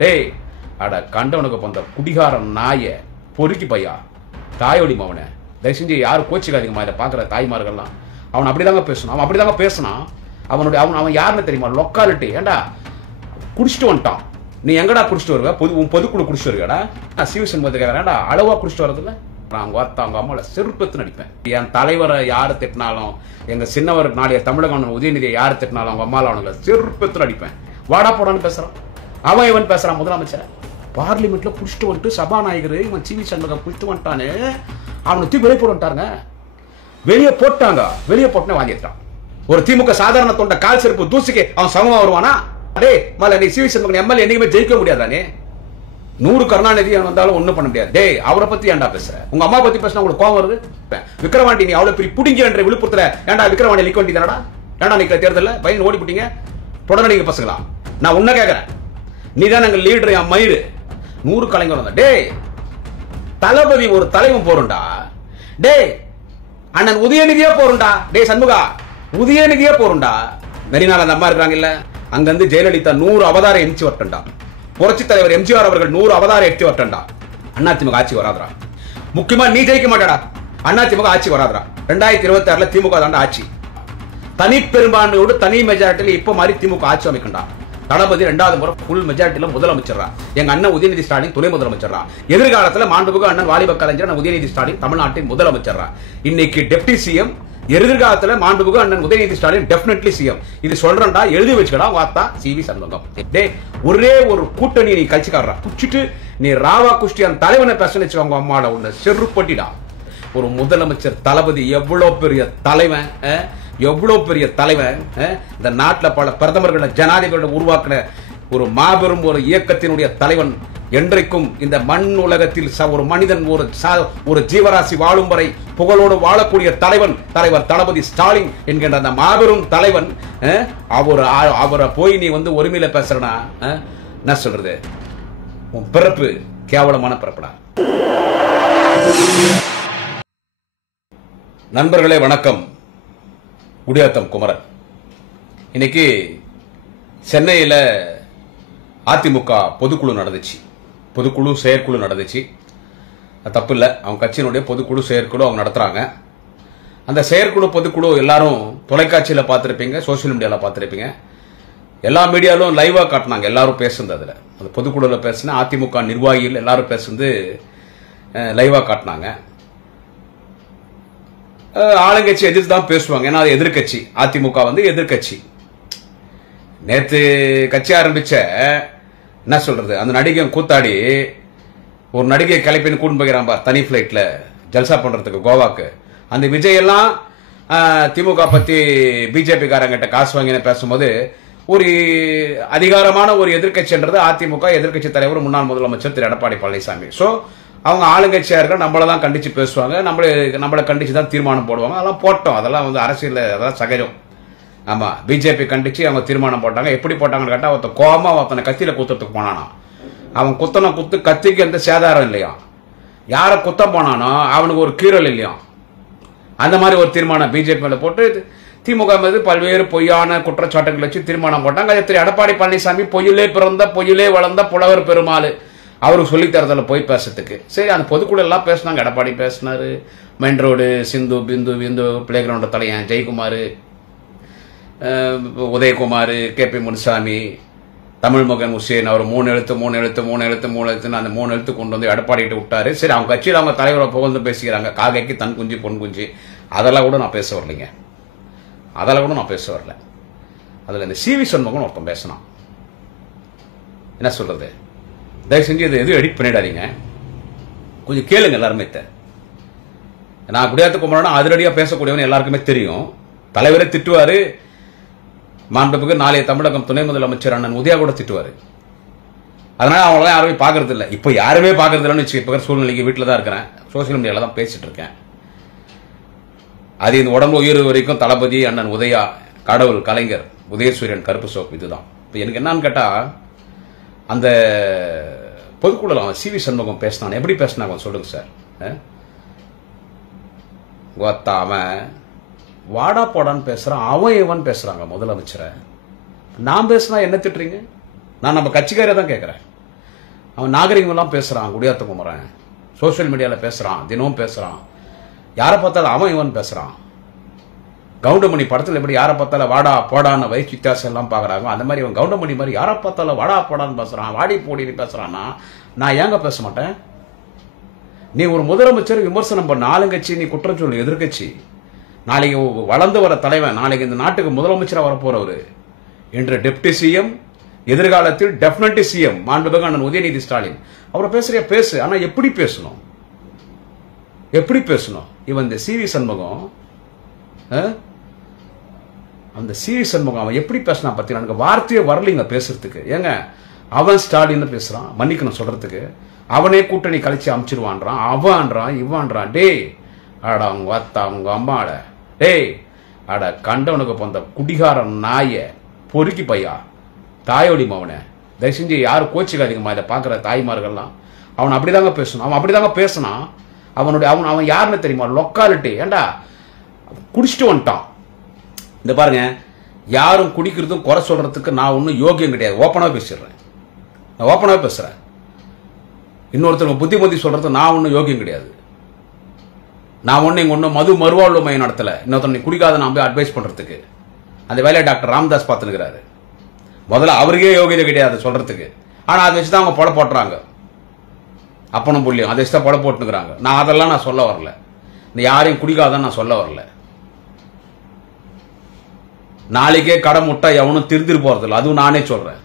டேய் அட கண்டவனுக்கு பந்த குடிகார நாய பொறுக்கி பையா தாயோடி மவனை தயவு செஞ்சு யாரும் கோச்சிக்காதீங்கம்மா. இதை பார்க்குற தாய்மார்கள்லாம் அவன் அப்படிதாங்க பேசணும். அவன் அப்படிதாங்க பேசினான். அவன் யாருன்னு தெரியுமா? லொக்காலிட்டி. ஏண்டா குடிச்சிட்டு வந்துட்டான். நீ எங்கடா குடிச்சிட்டு வருவ? உன் பொதுக்குழு குடிச்சிட்டு வருவாடா? சிவசன் கேட்கறேன்டா அளவா குடிச்சிட்டு வரதுல நான் அவங்க அம்மாவை செருப்பத்து நடிப்பேன். என் தலைவரை யாரு திட்டினாலும், எங்க சின்னவர் நாளைய தமிழக உதயநிதியை யாரு திட்டினாலும் அவங்க அம்மாவில் அவனுங்களை செருப்பத்து நடிப்பேன். வாடா போடான்னு பேசுறான். இவன் பேசுறான். முதலமைச்சர் பார்லிமெண்ட்ல குடிச்சிட்டு வந்துட்டு சபாநாயகர் இவன் சிவி சண்முகம் குடித்து வந்துட்டானு அவனை தூக்கி வெளியே போட்டு வந்துட்டாங்க. வெளியே போட்டாங்க. வெளியே போட்டுனே வாங்கிட்டான். ஒரு திமுக சாதாரண தொண்ட கால் செருப்பு தூசிக்கு அவன் சமமா வருவானா? டே மலை நீ சிவி சண்முகம் எம்எல்ஏ என்னைக்குமே ஜெயிக்க முடியாதானே? 100 கருணாநிதி வந்தாலும் ஒண்ணும் பண்ண முடியாது. டே அவரை பத்தி ஏன்டா பேசுற? உங்க அம்மா பத்தி பேசினா உங்களுக்கு கோவம் வருது? விக்கிரவாண்டி நீ அவ்வளவு பெரிய புடிங்க என்ற விழுப்புரத்துல ஏன்டா விக்கிரவாண்டி நிக்க வேண்டியதானடா? ஏன்டா நிக்கிற தேர்தல்ல பயன் ஓடி போட்டீங்க? தொடர்ந்து நீங்க பசங்களா? நான் உன்ன கேக்குறேன். நீதான் எங்க லீடர், என் மயிறு. 100 கலைஞர் வந்தா டே தளபதி ஒரு தலைவன் போறண்டா. டே அண்ணன் உதயநிதியே போறண்டா. டே சண்முகா உதயநிதியே போறண்டா. மெரினால அந்த அம்மா இருக்காங்க இல்ல, அங்க இருந்து ஜெயலலிதா 100 அவதாரம் எரிச்சு வரட்டா. புரட்சி தலைவர் எம்ஜிஆர் அவர்கள் 100 அவதாரம் எரிச்சு வரட்டா. அதிமுக ஆட்சி வராதரா. முக்கியமா நீ ஜெயிக்க மாட்டாடா. அதிமுக ஆட்சி வராதரா. 2026 திமுக தாண்டா ஆட்சி. தனி பெரும்பான்மையோடு தனி மெஜாரிட்டியில இப்ப மாதிரி திமுக ஆட்சி அமைக்கண்டா. தளபதி 2வது முறை ஃபுல் மெஜாரிட்டியில முதலமைச்சரா. எங்க அண்ணன் உதயநிதி ஸ்டாலின் துணை முதலமைச்சரா. எதிர்காலத்துல மாண்புமிகு அண்ணன் வாலிப கலைஞர் உதயநிதி ஸ்டாலின் தமிழ்நாட்டின் முதலமைச்சரா. இன்னைக்கு டெப்டி சிஎம், எதிர்காலத்துல மாண்புமிகு அண்ணன் உதயநிதி ஸ்டாலின் டெஃபினெட்லி சிஎம். இது சொல்றேன்டா, எழுதி வச்சுக்கடா. வாத்தா சிவி சண்முகம். டே ஒரே ஒரு கூட்டணி நீ கட்சிக்காரரா புடிச்சிட்டு நீ ராவா குஷ்டியான் தலைவனை பேச வச்சுக்கோங்க. அம்மாட உன்னை செருப்பட்டிடா. ஒரு முதலமைச்சர் தளபதி எவ்வளவு பெரிய தலைவன், எவ்வளவு பெரிய தலைவன். இந்த நாட்டில் பல பிரதமர்களை ஜனாதிபதிகளை உருவாக்கின ஒரு மாபெரும் ஒரு இயக்கத்தினுடைய தலைவன். என்றைக்கும் இந்த மண் உலகத்தில் ஒரு மனிதன் ஒரு ஜீவராசி வாழும் வரை புகழோடு வாழக்கூடிய தலைவன் தலைவர் தளபதி ஸ்டாலின் என்கின்ற அந்த மாபெரும் தலைவன். அவரை போய் நீ ஒருமையில பேசுறனா என்ன சொல்றது? உன் பிறப்பு கேவலமான பிறப்புடா. நண்பர்களே வணக்கம். குடியாத்தம் குமரன். இன்னைக்கு சென்னையில் அதிமுக பொதுக்குழு நடந்துச்சு. பொதுக்குழு செயற்குழு நடந்துச்சு. தப்பு இல்லை. அவங்க கட்சியினுடைய பொதுக்குழு செயற்குழு அவங்க நடத்துறாங்க. அந்த செயற்குழு பொதுக்குழு எல்லாரும் தொலைக்காட்சியில் பார்த்துருப்பீங்க, சோசியல் மீடியாவில் பார்த்துருப்பீங்க. எல்லா மீடியாலும் லைவா காட்டினாங்க. எல்லாரும் பேசுனது அதில் அந்த பொதுக்குழுவில் பேசுன அதிமுக நிர்வாகிகள் எல்லாரும் பேசுனது லைவா காட்டினாங்க. ஆளுங்கட்சி எதிர்த்து தான் பேசுவாங்க. ஏன்னா அது எதிர்கட்சி. அதிமுக எதிர்கட்சி. நேற்று கட்சி ஆரம்பிச்ச என்ன சொல்றது, அந்த நடிகை கூத்தாடி ஒரு நடிகை கலைப்பின்னு கூட்டு போகிறான் பார் தனி பிளைட்ல ஜல்சா பண்றதுக்கு கோவாக்கு. அந்த விஜய் எல்லாம் திமுக பத்தி பிஜேபி காரங்கிட்ட காசு வாங்கின பேசும்போது ஒரு அதிகாரமான ஒரு எதிர்கட்சின்றது அதிமுக. எதிர்கட்சி தலைவர் முன்னாள் முதலமைச்சர் திரு எடப்பாடி பழனிசாமி. சோ அவங்க ஆளுங்கட்சியா இருக்க நம்மளதான் கண்டிச்சு பேசுவாங்க. நம்மளை கண்டிச்சு தான் தீர்மானம் போடுவாங்க. அதெல்லாம் போட்டோம். அதெல்லாம் அரசியல் அதெல்லாம் சகஜம். ஆமா, பிஜேபி கண்டிச்சு அவங்க தீர்மானம் போட்டாங்க. எப்படி போட்டாங்கன்னு கேட்டா, ஒருத்த கோபமா ஒருத்தனை கத்தியில குத்துறதுக்கு போனானா. அவன் குத்தனை குத்து கத்திக்கு எந்த சேதாரம் இல்லையா. யார குத்த போனானோ அவனுக்கு ஒரு கீரல் இல்லையா. அந்த மாதிரி ஒரு தீர்மானம் பிஜேபி மேல போட்டு திமுக மீது பல்வேறு பொய்யான குற்றச்சாட்டுகள் வச்சு தீர்மானம் போட்டாங்க. திரு எடப்பாடி பழனிசாமி பொய்யிலே பிறந்த பொய்யிலே வளர்ந்த புலவர் பெருமாள் அவருக்கு சொல்லி தரதில் போய் பேசுறதுக்கு. சரி, அந்த பொதுக்குழு எல்லாம் பேசினாங்க. எடப்பாடி பேசினாரு, main road, Sindhu Bindhu play ground தலையன் ஜெயக்குமார், உதயகுமார், கேபி முனுசாமி, தமிழ்மகன் உசேன் அவர் 3 எழுத்துன்னு அந்த 3 எழுத்து கொண்டு வந்து எடப்பாடிட்டு விட்டாரு. சரி, அவங்க கட்சியில் அவங்க தலைவரை புகழ்ந்து பேசிக்கிறாங்க. காகைக்கு தன் குஞ்சு பொன் குஞ்சு. அதெல்லாம் கூட நான் பேச வரலைங்க. அதில் இந்த சிவி சண்முகம் ஒருத்தன் பேசினான். என்ன சொல்றது, தயவு செஞ்சு இது எதுவும் எடிட் பண்ணிடாதீங்க. கொஞ்சம் கேளுங்க எல்லாருமே. நான் குடியாத்த குமரன் அதிரடியாக பேசக்கூடியவன் எல்லாருக்குமே தெரியும். தலைவரே திட்டுவாரு. மாண்புமிகு நாளைய தமிழகம் துணை முதலமைச்சர் அண்ணன் உதயா கூட திட்டுவாரு. அதனால அவங்களாம் யாருமே பார்க்கறது இல்லை. இப்போ யாருமே பார்க்கறது இல்லைன்னு வச்சு இப்போ சூழ்நிலைக்கு வீட்டில் தான் இருக்கிறேன். சோசியல் மீடியாவில் தான் பேசிட்டு இருக்கேன். அது இந்த உடம்பு உயிர் வரைக்கும் தளபதி அண்ணன் உதயா, கடவுள், கலைஞர், உதயசூரியன், கருப்பு சோப்பு இதுதான். இப்போ எனக்கு என்னன்னு கேட்டா, அந்த பொதுக்குழு அவன் சிவி சண்முகம் பேசினான். எப்படி பேசினாங்க சொல்லுங்க சார். அவன் வாடா போடான்னு பேசுறான். அவன் இவன் பேசுறாங்க முதலமைச்சரை. நான் பேசினா என்ன திட்டுறீங்க? நான் நம்ம கட்சிக்காரே தான் கேட்கிறேன். அவன் நாகரிகமெல்லாம் பேசுகிறான். குடியாத்த குமரன் சோஷியல் மீடியாவில் பேசுகிறான், தினமும் பேசுகிறான். யாரை பார்த்தாலும் அவன் இவன் பேசுகிறான். கவுண்டமணி படத்தில் எப்படி யாரை பார்த்தாலும் வாடா போடான்னு வயசு வித்தியாசம் எல்லாம் பார்க்குறாங்க, அந்த மாதிரி இவன் கவுண்டமணி மாதிரி யாரை பார்த்தாலும் வாடா போடான்னு பேசுகிறான், வாடி போடின்னு பேசுகிறான்னா நான் ஏங்க பேச மாட்டேன்? நீ ஒரு முதலமைச்சர் விமர்சனம் பண்ண ஆளுங்கட்சி, நீ குற்றம் சொல்லு எதிர்கட்சி. நாளைக்கு வளர்ந்து வர தலைவன், நாளைக்கு இந்த நாட்டுக்கு முதலமைச்சராக வரப்போறவர், என்ற டெப்டி சிஎம், எதிர்காலத்தில் டெஃபினட்டி சிஎம் மாண்புமிகு அண்ணன் உதயநிதி ஸ்டாலின். அவரை பேசுறியா பேசு, ஆனா எப்படி பேசணும், எப்படி பேசணும்? இவன் இந்த சிவி சண்முகம், அந்த சிவி சண்முகம் அவன் எப்படி பேசினா பார்த்தீங்கன்னா எனக்கு வார்த்தையே வரலைங்க பேசுறதுக்கு. ஏங்க அவன் ஸ்டாலின் பேசுறான், மன்னிக்கணும் சொல்றதுக்கு. அவனே கூட்டணி கழிச்சு அமைச்சிருவான்றான், அவன்றான் இவான்றான். டே அட அவங்க அத்தா அவங்க அம்மாட, டேய் அட கண்டவனுக்கு போந்த குடிகார நாய பொறுக்கி பையா, தாயோடி மவனை தயவு செஞ்சு யாரும் கோச்சிக்காதீங்கம்மா. இதை பார்க்குற தாய்மார்கள்லாம் அவன் அப்படிதாங்க பேசணும், அவன் அப்படிதாங்க பேசினான். அவன் யாருன்னு தெரியுமா? லொக்காலிட்டி. ஏண்டா குடிச்சிட்டு வந்துட்டான். இந்த பாருங்க, யாரும் குடிக்கிறதும் குறை சொல்றதுக்கு நான் ஒன்றும் யோகியம் கிடையாது. ஓப்பனாக பேசிடுறேன், நான் ஓப்பனாக பேசுறேன். இன்னொருத்தருக்கு புத்திமதி சொல்றது நான் ஒன்றும் யோகியம் கிடையாது. நான் ஒன்று இங்கே ஒன்றும் மறுவாழ்வு மையம் நடத்தலை. இன்னொருத்தனை குடிக்காத நான் போய் அட்வைஸ் பண்ணுறதுக்கு. அந்த வேலையை டாக்டர் ராம்தாஸ் பார்த்துனுக்கிறாரு. முதல்ல அவருக்கே யோகியதை கிடையாது சொல்றதுக்கு. ஆனால் அதை வச்சு தான் அவங்க பொழ போட்டுறாங்க, அப்பனும் புள்ளியும் அதை வச்சு தான் பொழ போட்டுனுக்கிறாங்க. நான் அதெல்லாம் நான் சொல்ல வரல, இந்த யாரையும் குடிக்காதான் நான் சொல்ல வரல. நாளைக்கே கடை முட்டா எவனும் திருந்திரு போறதில்லை, அதுவும் நானே சொல்றேன்.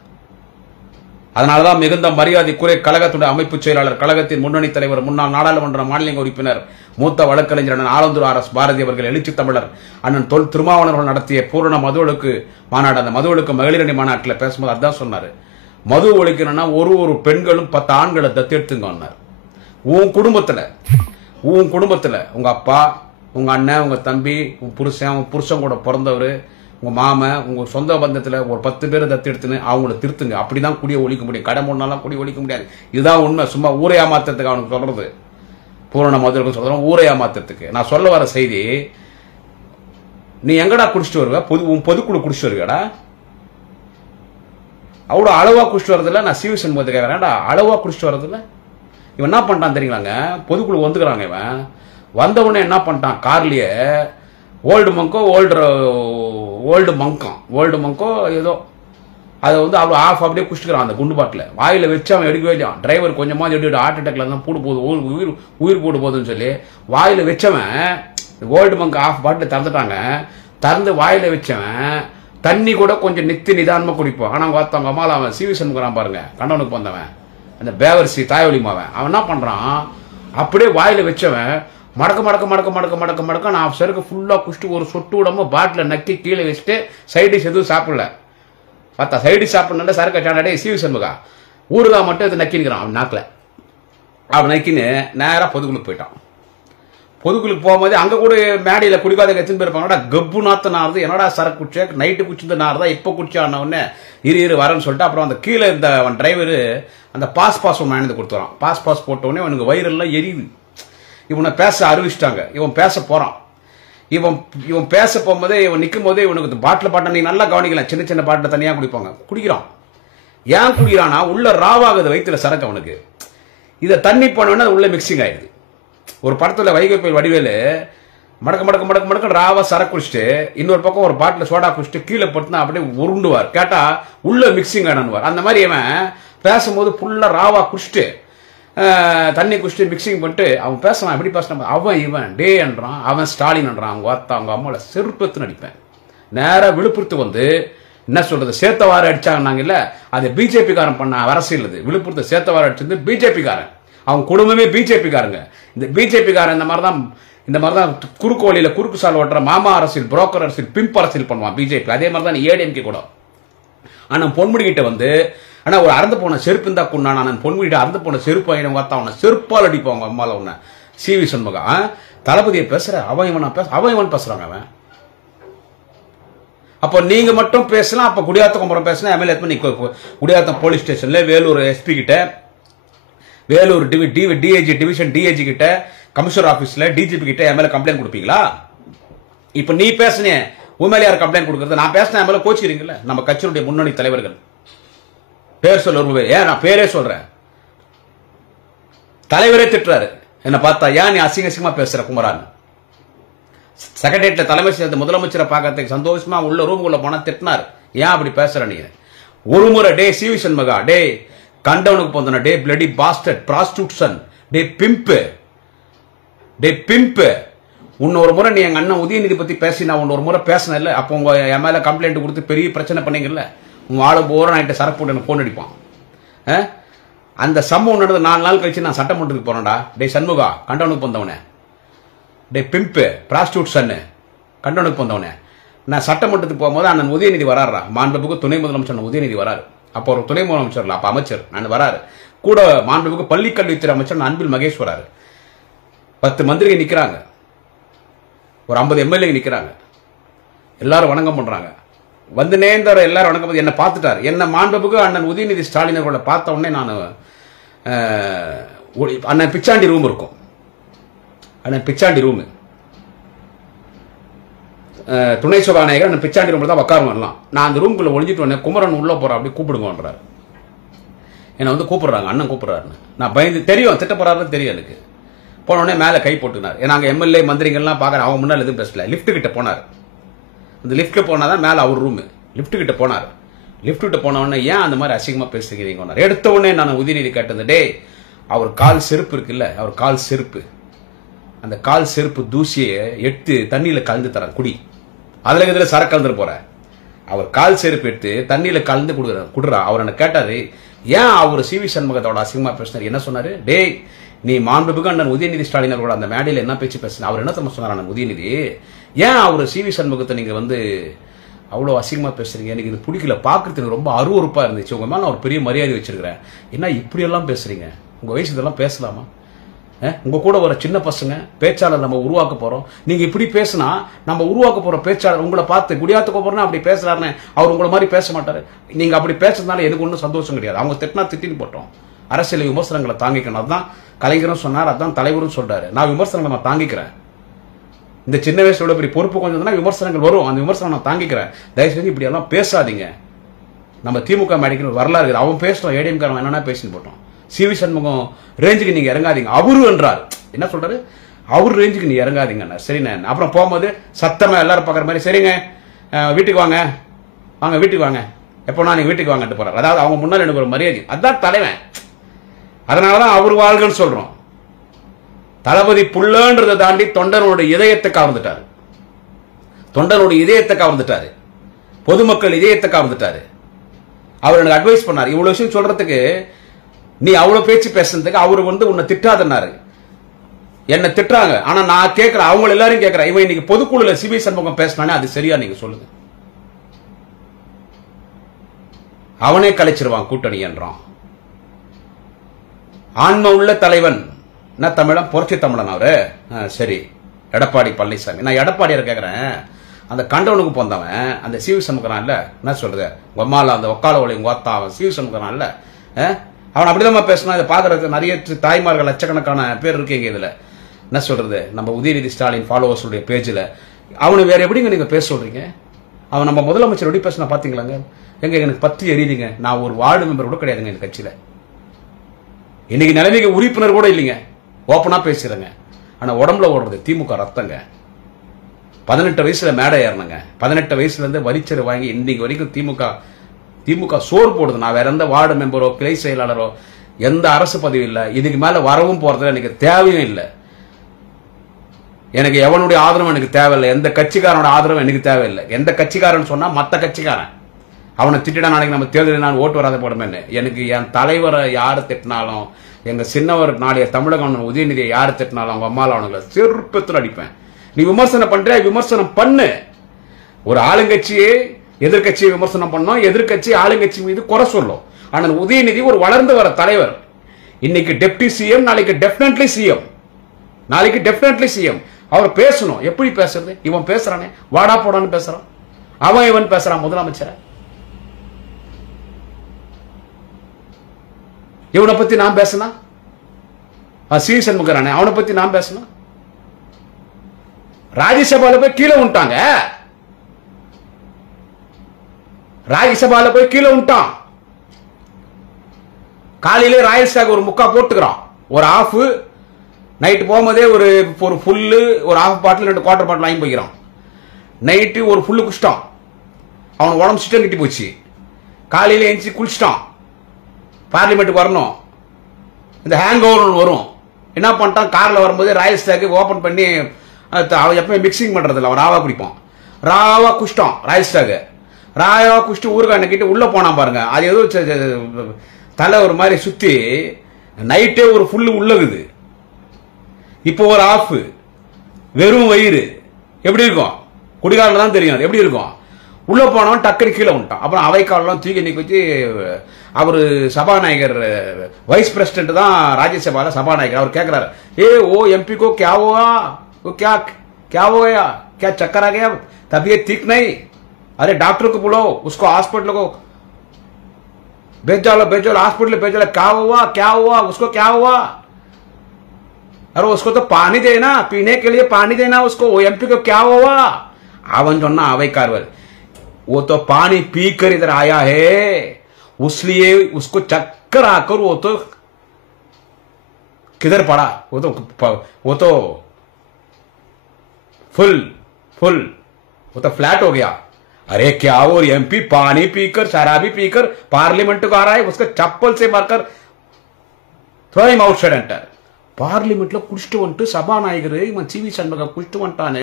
அதனாலதான் மிகுந்த மரியாதைக்குரிய கழகத்துடைய அமைப்பு செயலாளர், கழகத்தின் முன்னணி தலைவர், முன்னாள் நாடாளுமன்ற மாநில உறுப்பினர், மூத்த வழக்கறிஞர் அண்ணன் ஆலந்தூர் RS பாரதி அவர்கள், எழுச்சி தமிழர் அண்ணன் தொல் திருமாவளவர்கள் நடத்திய பூரண மது ஒழுக்கு மாநாடு, அந்த மது ஒழுக்கு மகளிரணி மாநாட்டில் பேசும்போது அதான் சொன்னாரு. மது ஒழிக்கணும்னா ஒரு பெண்களும் 10 ஆண்களை தத்தெடுத்துங்க. உன் குடும்பத்துல உங்க அப்பா, உங்க அண்ணன், உங்க தம்பி, உன் புருஷன் கூட பிறந்தவர், உங்க மாமன், உங்க சொந்த பந்தத்துல ஒரு 10 பேரை தத்தெடுத்துன்னு அவங்கள திருத்துங்க. அப்படிதான் குடியை ஒழிக்க முடியும். கடை மூணாலாம் குடி ஒழிக்க முடியாது. இதுதான் உண்மை. சும்மா ஊரை ஏமாத்துறதுக்கு அவனுக்கு சொல்றது, பூரண மதுரை சொல்றோம் ஊரை ஏமாத்துறதுக்கு. நான் சொல்ல வர செய்தி, நீ எங்கடா குடிச்சிட்டு வருவ? உன் பொதுக்குழு குடிச்சிட்டு வருவியாடா? அவ்வளோ அளவா குடிச்சிட்டு வரதில்ல. நான் சிவி சண்முகத்தை கேட்கறேன்டா, அளவா குடிச்சிட்டு வரதில்ல. இவன் என்ன பண்ணிட்டான் தெரியுங்களாங்க? பொதுக்குழு வந்துக்கிறாங்க. இவன் வந்த உடனே என்ன பண்ணிட்டான்? கார்லயே ஓல்டு மங்கோ ஏதோ அதை வந்து அவ்வளோ அப்படியே குடிச்சுக்கிறான். அந்த குண்டு பாட்டில் வாயில் வச்சு அவன் எடுக்கவே இல்லையான். டிரைவர் கொஞ்சமாக எடுத்து ஹார்ட் அட்டாக்ல தான் பூடு போகுது, உயிர் போடு போகுதுன்னு சொல்லி வாயில் வச்சவன் ஓல்டு மங்க் பாட்டில் திறந்துட்டாங்க. திறந்து வாயில் வச்சவன் தண்ணி கூட கொஞ்சம் நிதானமாக குடிப்பான். ஆனால் பார்த்தவங்க அம்மாவில் அவன் சிவி சண்முகிறான் பாருங்க, கண்டவனுக்கு வந்தவன், அந்த பேவர்சி தாயொலிமாவன். அவன் என்ன பண்ணுறான்? அப்படியே வாயில் வச்சவன் மடக்க நான் சருக்கு ஃபுல்லாக குடிச்சிட்டு ஒரு சொட்டு விடாம பாட்டில் நக்கி கீழே வச்சுட்டு சைடிஷ் எதுவும் சாப்பிடல. பார்த்தா சைடிஷ் சாப்பிடணுன்ற சரக்கு சாண்டாடே சிவி சண்முகா ஊறுகாய் மட்டும் இது நக்கின்னுக்கிறான் அவன் நாக்கில். அவன் நக்கின்னு நேராக பொதுக்குழுக்கு போயிட்டான். பொதுக்குழுக்கு போகும்போது அங்கே கூட மேடையில் குடிக்காத எத்தனை பேர் இருப்பாங்கடா, கப்பு நாத்த நாருது, என்னடா சரக்கு குடிச்சே, நைட்டு குடிச்சிருந்த நார்தான் இப்போ குடிச்சான உடனே இரு வரேன்னு சொல்லிட்டு அப்புறம் அந்த கீழே இருந்த அவன் டிரைவரு அந்த பாஸ் ஒன்று வாங்கி கொடுத்துறான். பாஸ் போட்ட உடனே அவனுக்கு வயிறெல்லாம் எரியுது. இவனை பேச அறிவிச்சிட்டாங்க. இவன் பேச போறான். இவன் பேச போகும்போதே இவன் நிற்கும் போதே இவனுக்கு பாட்டில் நீ நல்லா கவனிக்கலாம். சின்ன பாட்டில் தனியாக குடிப்பாங்க. குடிக்கிறான். ஏன் குடிக்கிறானா? உள்ள ராவாகுது வயிற்றுல சரக்கு அவனுக்கு. இதை தண்ணி போனோன்னா உள்ள மிக்சிங் ஆயிடுது. ஒரு படத்தில் வைகை புயல் வடிவேலு மடக்க ராவா சரக்கு குடிச்சிட்டு இன்னொரு பக்கம் ஒரு பாட்டில் சோடா குடிச்சிட்டு கீழே போட்டுனா அப்படியே உருண்டுவார். கேட்டா உள்ள மிக்சிங் ஆயிடுவார். அந்த மாதிரி இவன் பேசும்போது ஃபுல்லா ராவா குடிச்சிட்டு தண்ணி குடிச்சிட்டு மிக்சிங் பண்ணிட்டு அவன் பேசுறான். எப்படி பேசுறான்? அவன் இவன் டே என்றான், அவன் ஸ்டாலின் என்றான். அவங்க அம்மாவோட செருப்பத்து நடிப்பேன். நேராக விழுப்புரத்து வந்து என்ன சொல்றது, சேத்தவாறு அடிச்சாங்கன்னாங்க இல்ல, அது பிஜேபி காரன் பண்ண அரசியல். இது விழுப்புரத்தை சேத்தவாறு அடிச்சது பிஜேபி காரன். அவங்க குடும்பமே பிஜேபி காரங்க. இந்த பிஜேபி காரன் இந்த மாதிரி தான் குறுக்கு வழியில குறுக்கு சால் ஓட்டுற மாமா அரசியல், புரோக்கர் அரசியல், பிம்ப் அரசியல் பண்ணுவான் பிஜேபி. அதே மாதிரி தான் ஏடிஎம்கே கூட. ஆனா பொன்முடிகிட்ட வந்து ஆனா ஒரு அறந்து போன செருப்பு இருந்தா கொண்டான். நான் பொன்முடிகிட்ட அறந்து போன செருப்பு வாங்கின பார்த்தா அவனை செருப்பால் அடிப்பாங்க அம்மால. உன்ன சிவி சண்முகா தளபதியை பேசுற அவன் இவன் பேசுறாங்க அவன். அப்போ நீங்க மட்டும் பேசலாம். அப்ப குடியாத்த குமரம் பேசினா எம்எல்ஏ குடியாத்தம் போலீஸ் ஸ்டேஷன்ல வேலூர் எஸ்பி கிட்ட, வேலூர் டிஐஜி டிவிஷன் டிஐஜி கிட்ட, கமிஷனர் ஆபீஸ்ல டிஜிபி கிட்ட எம்எல்ஏ கம்ப்ளைண்ட் கொடுப்பீங்களா? இப்ப நீ பேசுனே உண்மையில யார் கம்ப்ளைண்ட் கொடுக்கறது? நான் பேசின எம்எல்ஏ கோச்சிக்கிறீங்களா? நம்ம கட்சியினுடைய முன்னணி தலைவர்கள் பேர் சொல்ல ஏன் நான் பேரே சொல்றேன். தலைவரே திட்டுறாரு என்ன பார்த்தா, ஏன் நீ அசிங்க அசிங்கமா பேசுற குமரான். செக்ரட்டரியேட்ல தலைமை சேர்ந்த முதலமைச்சரை பார்க்கறதுக்கு சந்தோஷமா உள்ள ரூமுக்குள்ள போனா திட்டினார், ஏன் அப்படி பேசுற நீ. ஒரு முறை டே சிவி சண்முகா, டே கண்டவனுக்கு போந்தன, டே பிளடி பாஸ்டர்ட் பிராஸ்டியூஷன், டே பிம்பு, டே பிம்பு, இன்னொரு முறை நீ எங்க அண்ணன் உதயநிதி பத்தி பேசி நான் ஒரு முறை பேசின இல்ல, அப்போ உங்க என் மேல கம்ப்ளைண்ட் கொடுத்து பெரிய பிரச்சனை பண்ணீங்கல்ல, உங்க ஆளு போற நைட்டு சரக்கு போட்டு எனக்கு போன் அடிப்பான். அந்த சம்பவம் நடந்து 4 நாள் கழிச்சு நான் சட்டமன்றத்துக்கு போறேன்டா. டே சண்முகா கண்டவனுக்கு போந்தவனே, டே பிம்பு பிராஸ்டியூஷன் கண்டவனுக்கு போந்தவனே, நான் சட்டமன்றத்துக்கு போகும்போது அண்ணன் உதயநிதி வராறா, மாண்புக்கு துணை முதலமைச்சர் உதயநிதி வராரு. அப்போ ஒரு துணை முதலமைச்சர் அப்ப அமைச்சர் நான் வராரு, கூட மாண்புக்கு பள்ளிக்கல்வித்துறை அமைச்சர் அன்பில் மகேஷ் வராரு. 10 மந்திரிகள் நிக்கிறாங்க, ஒரு 50 எம்எல்ஏ நிக்கிறாங்க, எல்லாரும் வணக்கம் பண்றாங்க. வந்து நேர்ந்தார எல்லாரும் வணக்கம் பண்ணி என்ன பார்த்துட்டாரு. என்ன மாண்புக்கு அண்ணன் உதயநிதி ஸ்டாலின் அவர்களை பார்த்த உடனே நான் அண்ணன் பிச்சாண்டி ரூம் இருக்கும், அண்ணன் பிச்சாண்டி ரூம் துணை சபாநாயகர் அண்ணன் பிச்சாண்டி ரூம்ல தான் உட்காரும் வரலாம். நான் அந்த ரூம்குள்ள ஒழிஞ்சிட்டு வந்தேன், குமரன் உள்ள போறா அப்படி கூப்பிடுங்கன்றாரு. என்னை வந்து கூப்பிடுறாங்க, அண்ணன் கூப்பிடுறாருன்னு. நான் பயந்து, தெரியும் திட்ட போறாருன்னு தெரியும் எனக்கு. போன உடனே மேல கை போட்டுனார். நாங்க எம்எல்ஏ மந்திரிகள்லாம் பார்க்கறேன், அவங்க முன்னாள் எதுவும் பேசல. லிப்ட் கிட்ட போனார், அந்த லிப்ட்ல போனாதான் மேல அவர் ரூம், லிப்ட் கிட்ட போனார். லிப்ட் கிட்ட போன உடனே ஏன் அந்த மாதிரி அசிங்கமா பேசுகிறீங்க. எடுத்த உடனே நான் உதயநிதி கேட்டது, டே அவர் கால் செருப்பு இருக்குல்ல, அவர் கால் செருப்பு, அந்த கால் செருப்பு தூசியை எடுத்து தண்ணியில கலந்து தர குடி, அதுல இதுல சரக்கு கலந்துட்டு போற. அவர் கால் செருப்பு எடுத்து தண்ணியில கலந்து குடுறா. அவர் என்ன கேட்டாரு, ஏன் அவர் சிவி சண்முகத்தோட அசிங்கமா பேசினார். என்ன சொன்னாரு, டே நீ மாண்புமிகு அண்ணன் உதயநிதி ஸ்டாலின் அவர்களோட அந்த மேடையில் என்ன பேச்சு பேசின. அவர் என்ன சொன்னார் அண்ணன் உதயநிதி, ஏன் அவர் சிவி சண்முகத்தை நீங்க வந்து அவ்வளோ அசிங்கமா பேசுறீங்க, எனக்கு இது பிடிக்கல, பாக்குறதுக்கு ரொம்ப அருவருப்பா இருந்துச்சு, உங்க மேல நான் ஒரு பெரிய மரியாதை வச்சிருக்கிறேன், என்ன இப்படி எல்லாம் பேசுறீங்க, உங்க வயசு இதெல்லாம் பேசலாமா, உங்க கூட ஒரு சின்ன பசங்க பேச்சாளர் நம்ம உருவாக்க போறோம், நீங்க இப்படி பேசினா நம்ம உருவாக்க போற பேச்சாளர் உங்களை பார்த்து குடியாத்துக்கு போறோம்னா அப்படி பேசுறாருன்னு அவர் உங்களை மாதிரி பேச மாட்டாரு. நீங்க அப்படி பேசுறதுனால எனக்கு ஒன்றும் சந்தோஷம் கிடையாது. அவங்க திட்டினா திட்டின்னு போட்டோம், அரசியல் விமர்சனங்களை தாங்கிக்கணும். அதுதான் கலைஞரும் சொன்னார், அதான் தலைவரும் சொல்றாரு. நான் விமர்சனங்களை நான் தாங்கிக்கிறேன். இந்த சின்ன வயசோட இப்படி பொறுப்பு கொஞ்சம் விமர்சனங்கள் வரும், அந்த விமர்சனம் நான் தாங்கிக்கிறேன். தயவு செஞ்சு இப்படி எல்லாம் பேசாதீங்க. நம்ம திமுக மேடைக்கு வரலாறு அவன் பேசுறோம், ஏடிஎம்காரன் என்னன்னா பேசின்னு போட்டோம். சிவி சண்முகம் ரேஞ்சுக்கு நீங்க இறங்காதீங்க அவரு என்றார். என்ன சொல்றாரு, அவர் ரேஞ்சுக்கு நீ இறங்காதீங்க. சரிண்ணே. அப்புறம் போகும்போது சத்தமா எல்லாரும் பாக்குற மாதிரி, சரிங்க வீட்டுக்கு வாங்க, வாங்க வீட்டுக்கு வாங்க, எப்போனா நீங்க வீட்டுக்கு வாங்கட்டு போறாரு. அதாவது அவங்க முன்னாடி எனக்கு ஒரு மரியாதை, அதான் தலைவன். அதனாலதான் அவர் வாழ்கன்னு சொல்றோம். தளபதி புள்ளன்றதை தாண்டி தொண்டனுடைய இதயத்தை கவர்ந்துட்டாரு, தொண்டனுடைய இதயத்தை கவர்ந்துட்டாரு, பொதுமக்கள் இதயத்தை கவர்ந்துட்டாரு. அவர் எனக்கு அட்வைஸ் பண்ணார், இவ்வளவு விஷயம் சொல்றதுக்கு நீ அவ்வளவு பேச்சு பேசுறதுக்கு அவரு வந்து உன்னை திட்டாதன்னாரு. என்ன திட்டுறாங்க, ஆனா நான் கேட்கிறேன், அவங்க எல்லாரும் கேட்கிறேன், இவன் இன்னைக்கு பொதுக்குழுல சிவி சண்முகம் பேசினானே அது சரியா நீங்க சொல்லுங்க. அவனே கலைச்சிருவான் கூட்டணி என்றான். ஆன்ம உள்ள தலைவன் என்ன தமிழன், புரட்சி தமிழன் அவரு. சரி எடப்பாடி பழனிசாமி. நான் எடப்பாடியார் கேட்கிறேன், அந்த கண்டவனுக்கு போந்தவன் அந்த சிவி சண்முகன் இல்ல, என்ன சொல்றது, உங்க அம்மால அந்த ஒக்கால ஒளி உங்க அத்தா அவன் சிவி சண்முகன் இல்ல, அவன் அப்படிதான் பேசினா. இதை பாக்குறதுக்கு நிறைய தாய்மார்கள் லட்சக்கணக்கான பேர் இருக்கீங்க இதுல. என்ன சொல்றது, நம்ம உதயநிதி ஸ்டாலின் ஃபாலோவர்ஸ் உடைய பேஜ்ல அவனு வேற எப்படிங்க நீங்க பேச சொல்றீங்க. அவன் நம்ம முதலமைச்சர் எப்படி பேசினா பாத்தீங்களாங்க, எங்க எனக்கு பத்தி எரியுதுங்க. நான் ஒரு வார்டு மெம்பர் கூட கிடையாதுங்க இந்த கட்சியில, இன்னைக்கு நிலைமைக்கு உறுப்பினர் கூட இல்லைங்க, ஓப்பனா பேசுறேங்க. ஆனா உடம்புல ஓடுறது திமுக ரத்தங்க. 18 வயசுல மேடை ஏறணுங்க, 18 வயசுல இருந்து வரிச்சரை வாங்கி இன்னைக்கு வரைக்கும் திமுக சோறு போடுது. நான் வேற எந்த வார்டு மெம்பரோ கிளை செயலாளரோ எந்த அரசு பதவி இல்லை, இதுக்கு மேல வரவும் போறதுல எனக்கு தேவையும் இல்லை. எனக்கு எவனுடைய ஆதரவும் எனக்கு தேவையில்லை, எந்த கட்சிக்காரனோட ஆதரவும் எனக்கு தேவையில்லை. எந்த கட்சிக்காரன் சொன்னா மத்த கட்சிக்காரன் அவனை திட்டினா நாளைக்கு நம்ம தேர்தலில் நான் ஓட்டு வராத போடுமே. எனக்கு என் தலைவரை யாரு திட்டினாலும், எங்க சின்னவர் நாளைய தமிழக உதயநிதியை யாரு திட்டினாலும் அவங்க அம்மால அவனுங்களை செருப்பத்தில் அடிப்பேன். நீ விமர்சனம் பண்ற, விமர்சனம் பண்ணு. ஒரு ஆளுங்கட்சியே எதிர்கட்சியை விமர்சனம் பண்ணோம், எதிர்கட்சி ஆளுங்கட்சி மீது குறை சொல்லும். ஆனால் உதயநிதி ஒரு வளர்ந்து வர தலைவர். இன்னைக்கு டெப்டி சிஎம், நாளைக்கு டெஃபினெட்லி சிஎம், நாளைக்கு டெஃபினெட்லி சிஎம். அவர் பேசணும். எப்படி பேசுறது, இவன் பேசுறானே வாடா போடான்னு பேசுறான், அவன் இவன் பேசுறான் முதலமைச்சர். இவனை பத்தி நான் பேசினா, சிவி சண்முகரானே அவனை பத்தி நான் பேசினா, ராஜ்யசபால போய் கீழே விட்டாங்க, ராஜ்யசபால போய் கீழே விட்டான். காலையிலே ராயல் ஸ்டாக் ஒரு முக்கா போட்டுக்கிறான், ஒரு ஆஃப் நைட்டு போகும்போதே ஒரு ஃபுல்லு ஒரு ஆஃப் பாட்டில் 2 குவார்டர் பாட்டில் வாங்கி போய்க்கிறான். நைட்டு ஒரு ஃபுல்லு குடிச்சிட்டான். அவன் உடம்பு சிட்டம் கிட்டி போச்சு. காலையில் எழுந்துச்சி குளிச்சிட்டான். பார்லிமெண்ட்டுக்கு வரணும். இந்த ஹேங் ஓவர் வரும். என்ன பண்ணிட்டான், காரில் வரும்போது ராயல் ஸ்டாக்கு ஓப்பன் பண்ணி அவன் எப்பவுமே மிக்சிங் பண்ணுறதில்ல, அவன் ராவா குடிப்பான். ராவா குஷ்டம் ராயல் ஸ்டாக்கு. ராவா குஷ்டு ஊருக்கான கிட்ட உள்ளே போனான் பாருங்க. அது ஏதோ தலை ஒரு மாதிரி சுற்றி நைட்டே ஒரு ஃபுல்லு உள்ளகுது. இப்போ ஒரு ஆஃப், வெறும் வயிறு எப்படி இருக்கும், குடிகாரில் தான் தெரியும் எப்படி இருக்கும். உள்ள போனவன் டக்குனு கீழே வந்துட்டான். அப்புறம் அவைக்காலெல்லாம் தூக்கி நிற்க வச்சு அவர் சபாநாயகர் வைஸ் பிரசிடென்ட் தான் ராஜ்யசபால சபாநாயகர். அவர் கேட்கிறாரு, ஏ ஓ எம்பி को क्या हुआ, वो क्या हो गया, क्या चक्कर आ गया, तबीयत ठीक नहीं, अरे डॉक्टर को बुलाओ, उसको हॉस्पिटल को भेजो हॉस्पिटल भेजो, क्या हुआ उसको क्या हुआ, अरे उसको तो पानी देना, पीने के लिए पानी देना उसको, वो एमपी को क्या हुआ. அவன் சொன்னா அவைக்காரவர், वो तो पानी पीकर इधर आया है, उसलिए उसको चक्कर आकर वो तो किधर पड़ा, वो तो फुल वो तो फ्लैट हो गया. अरे क्या वो एमपी पानी पीकर शराबी पीकर पार्लियामेंट को आ रहा है, उसका चप्पल से मारकर थोड़ा ही माउथ शट एंटर. பார்லிமெண்ட்ல குடிச்சிட்டு வந்துட்டு சபாநாயகர் இவன் சிவி சண்முகம் குடிச்சிட்டு வந்துட்டானு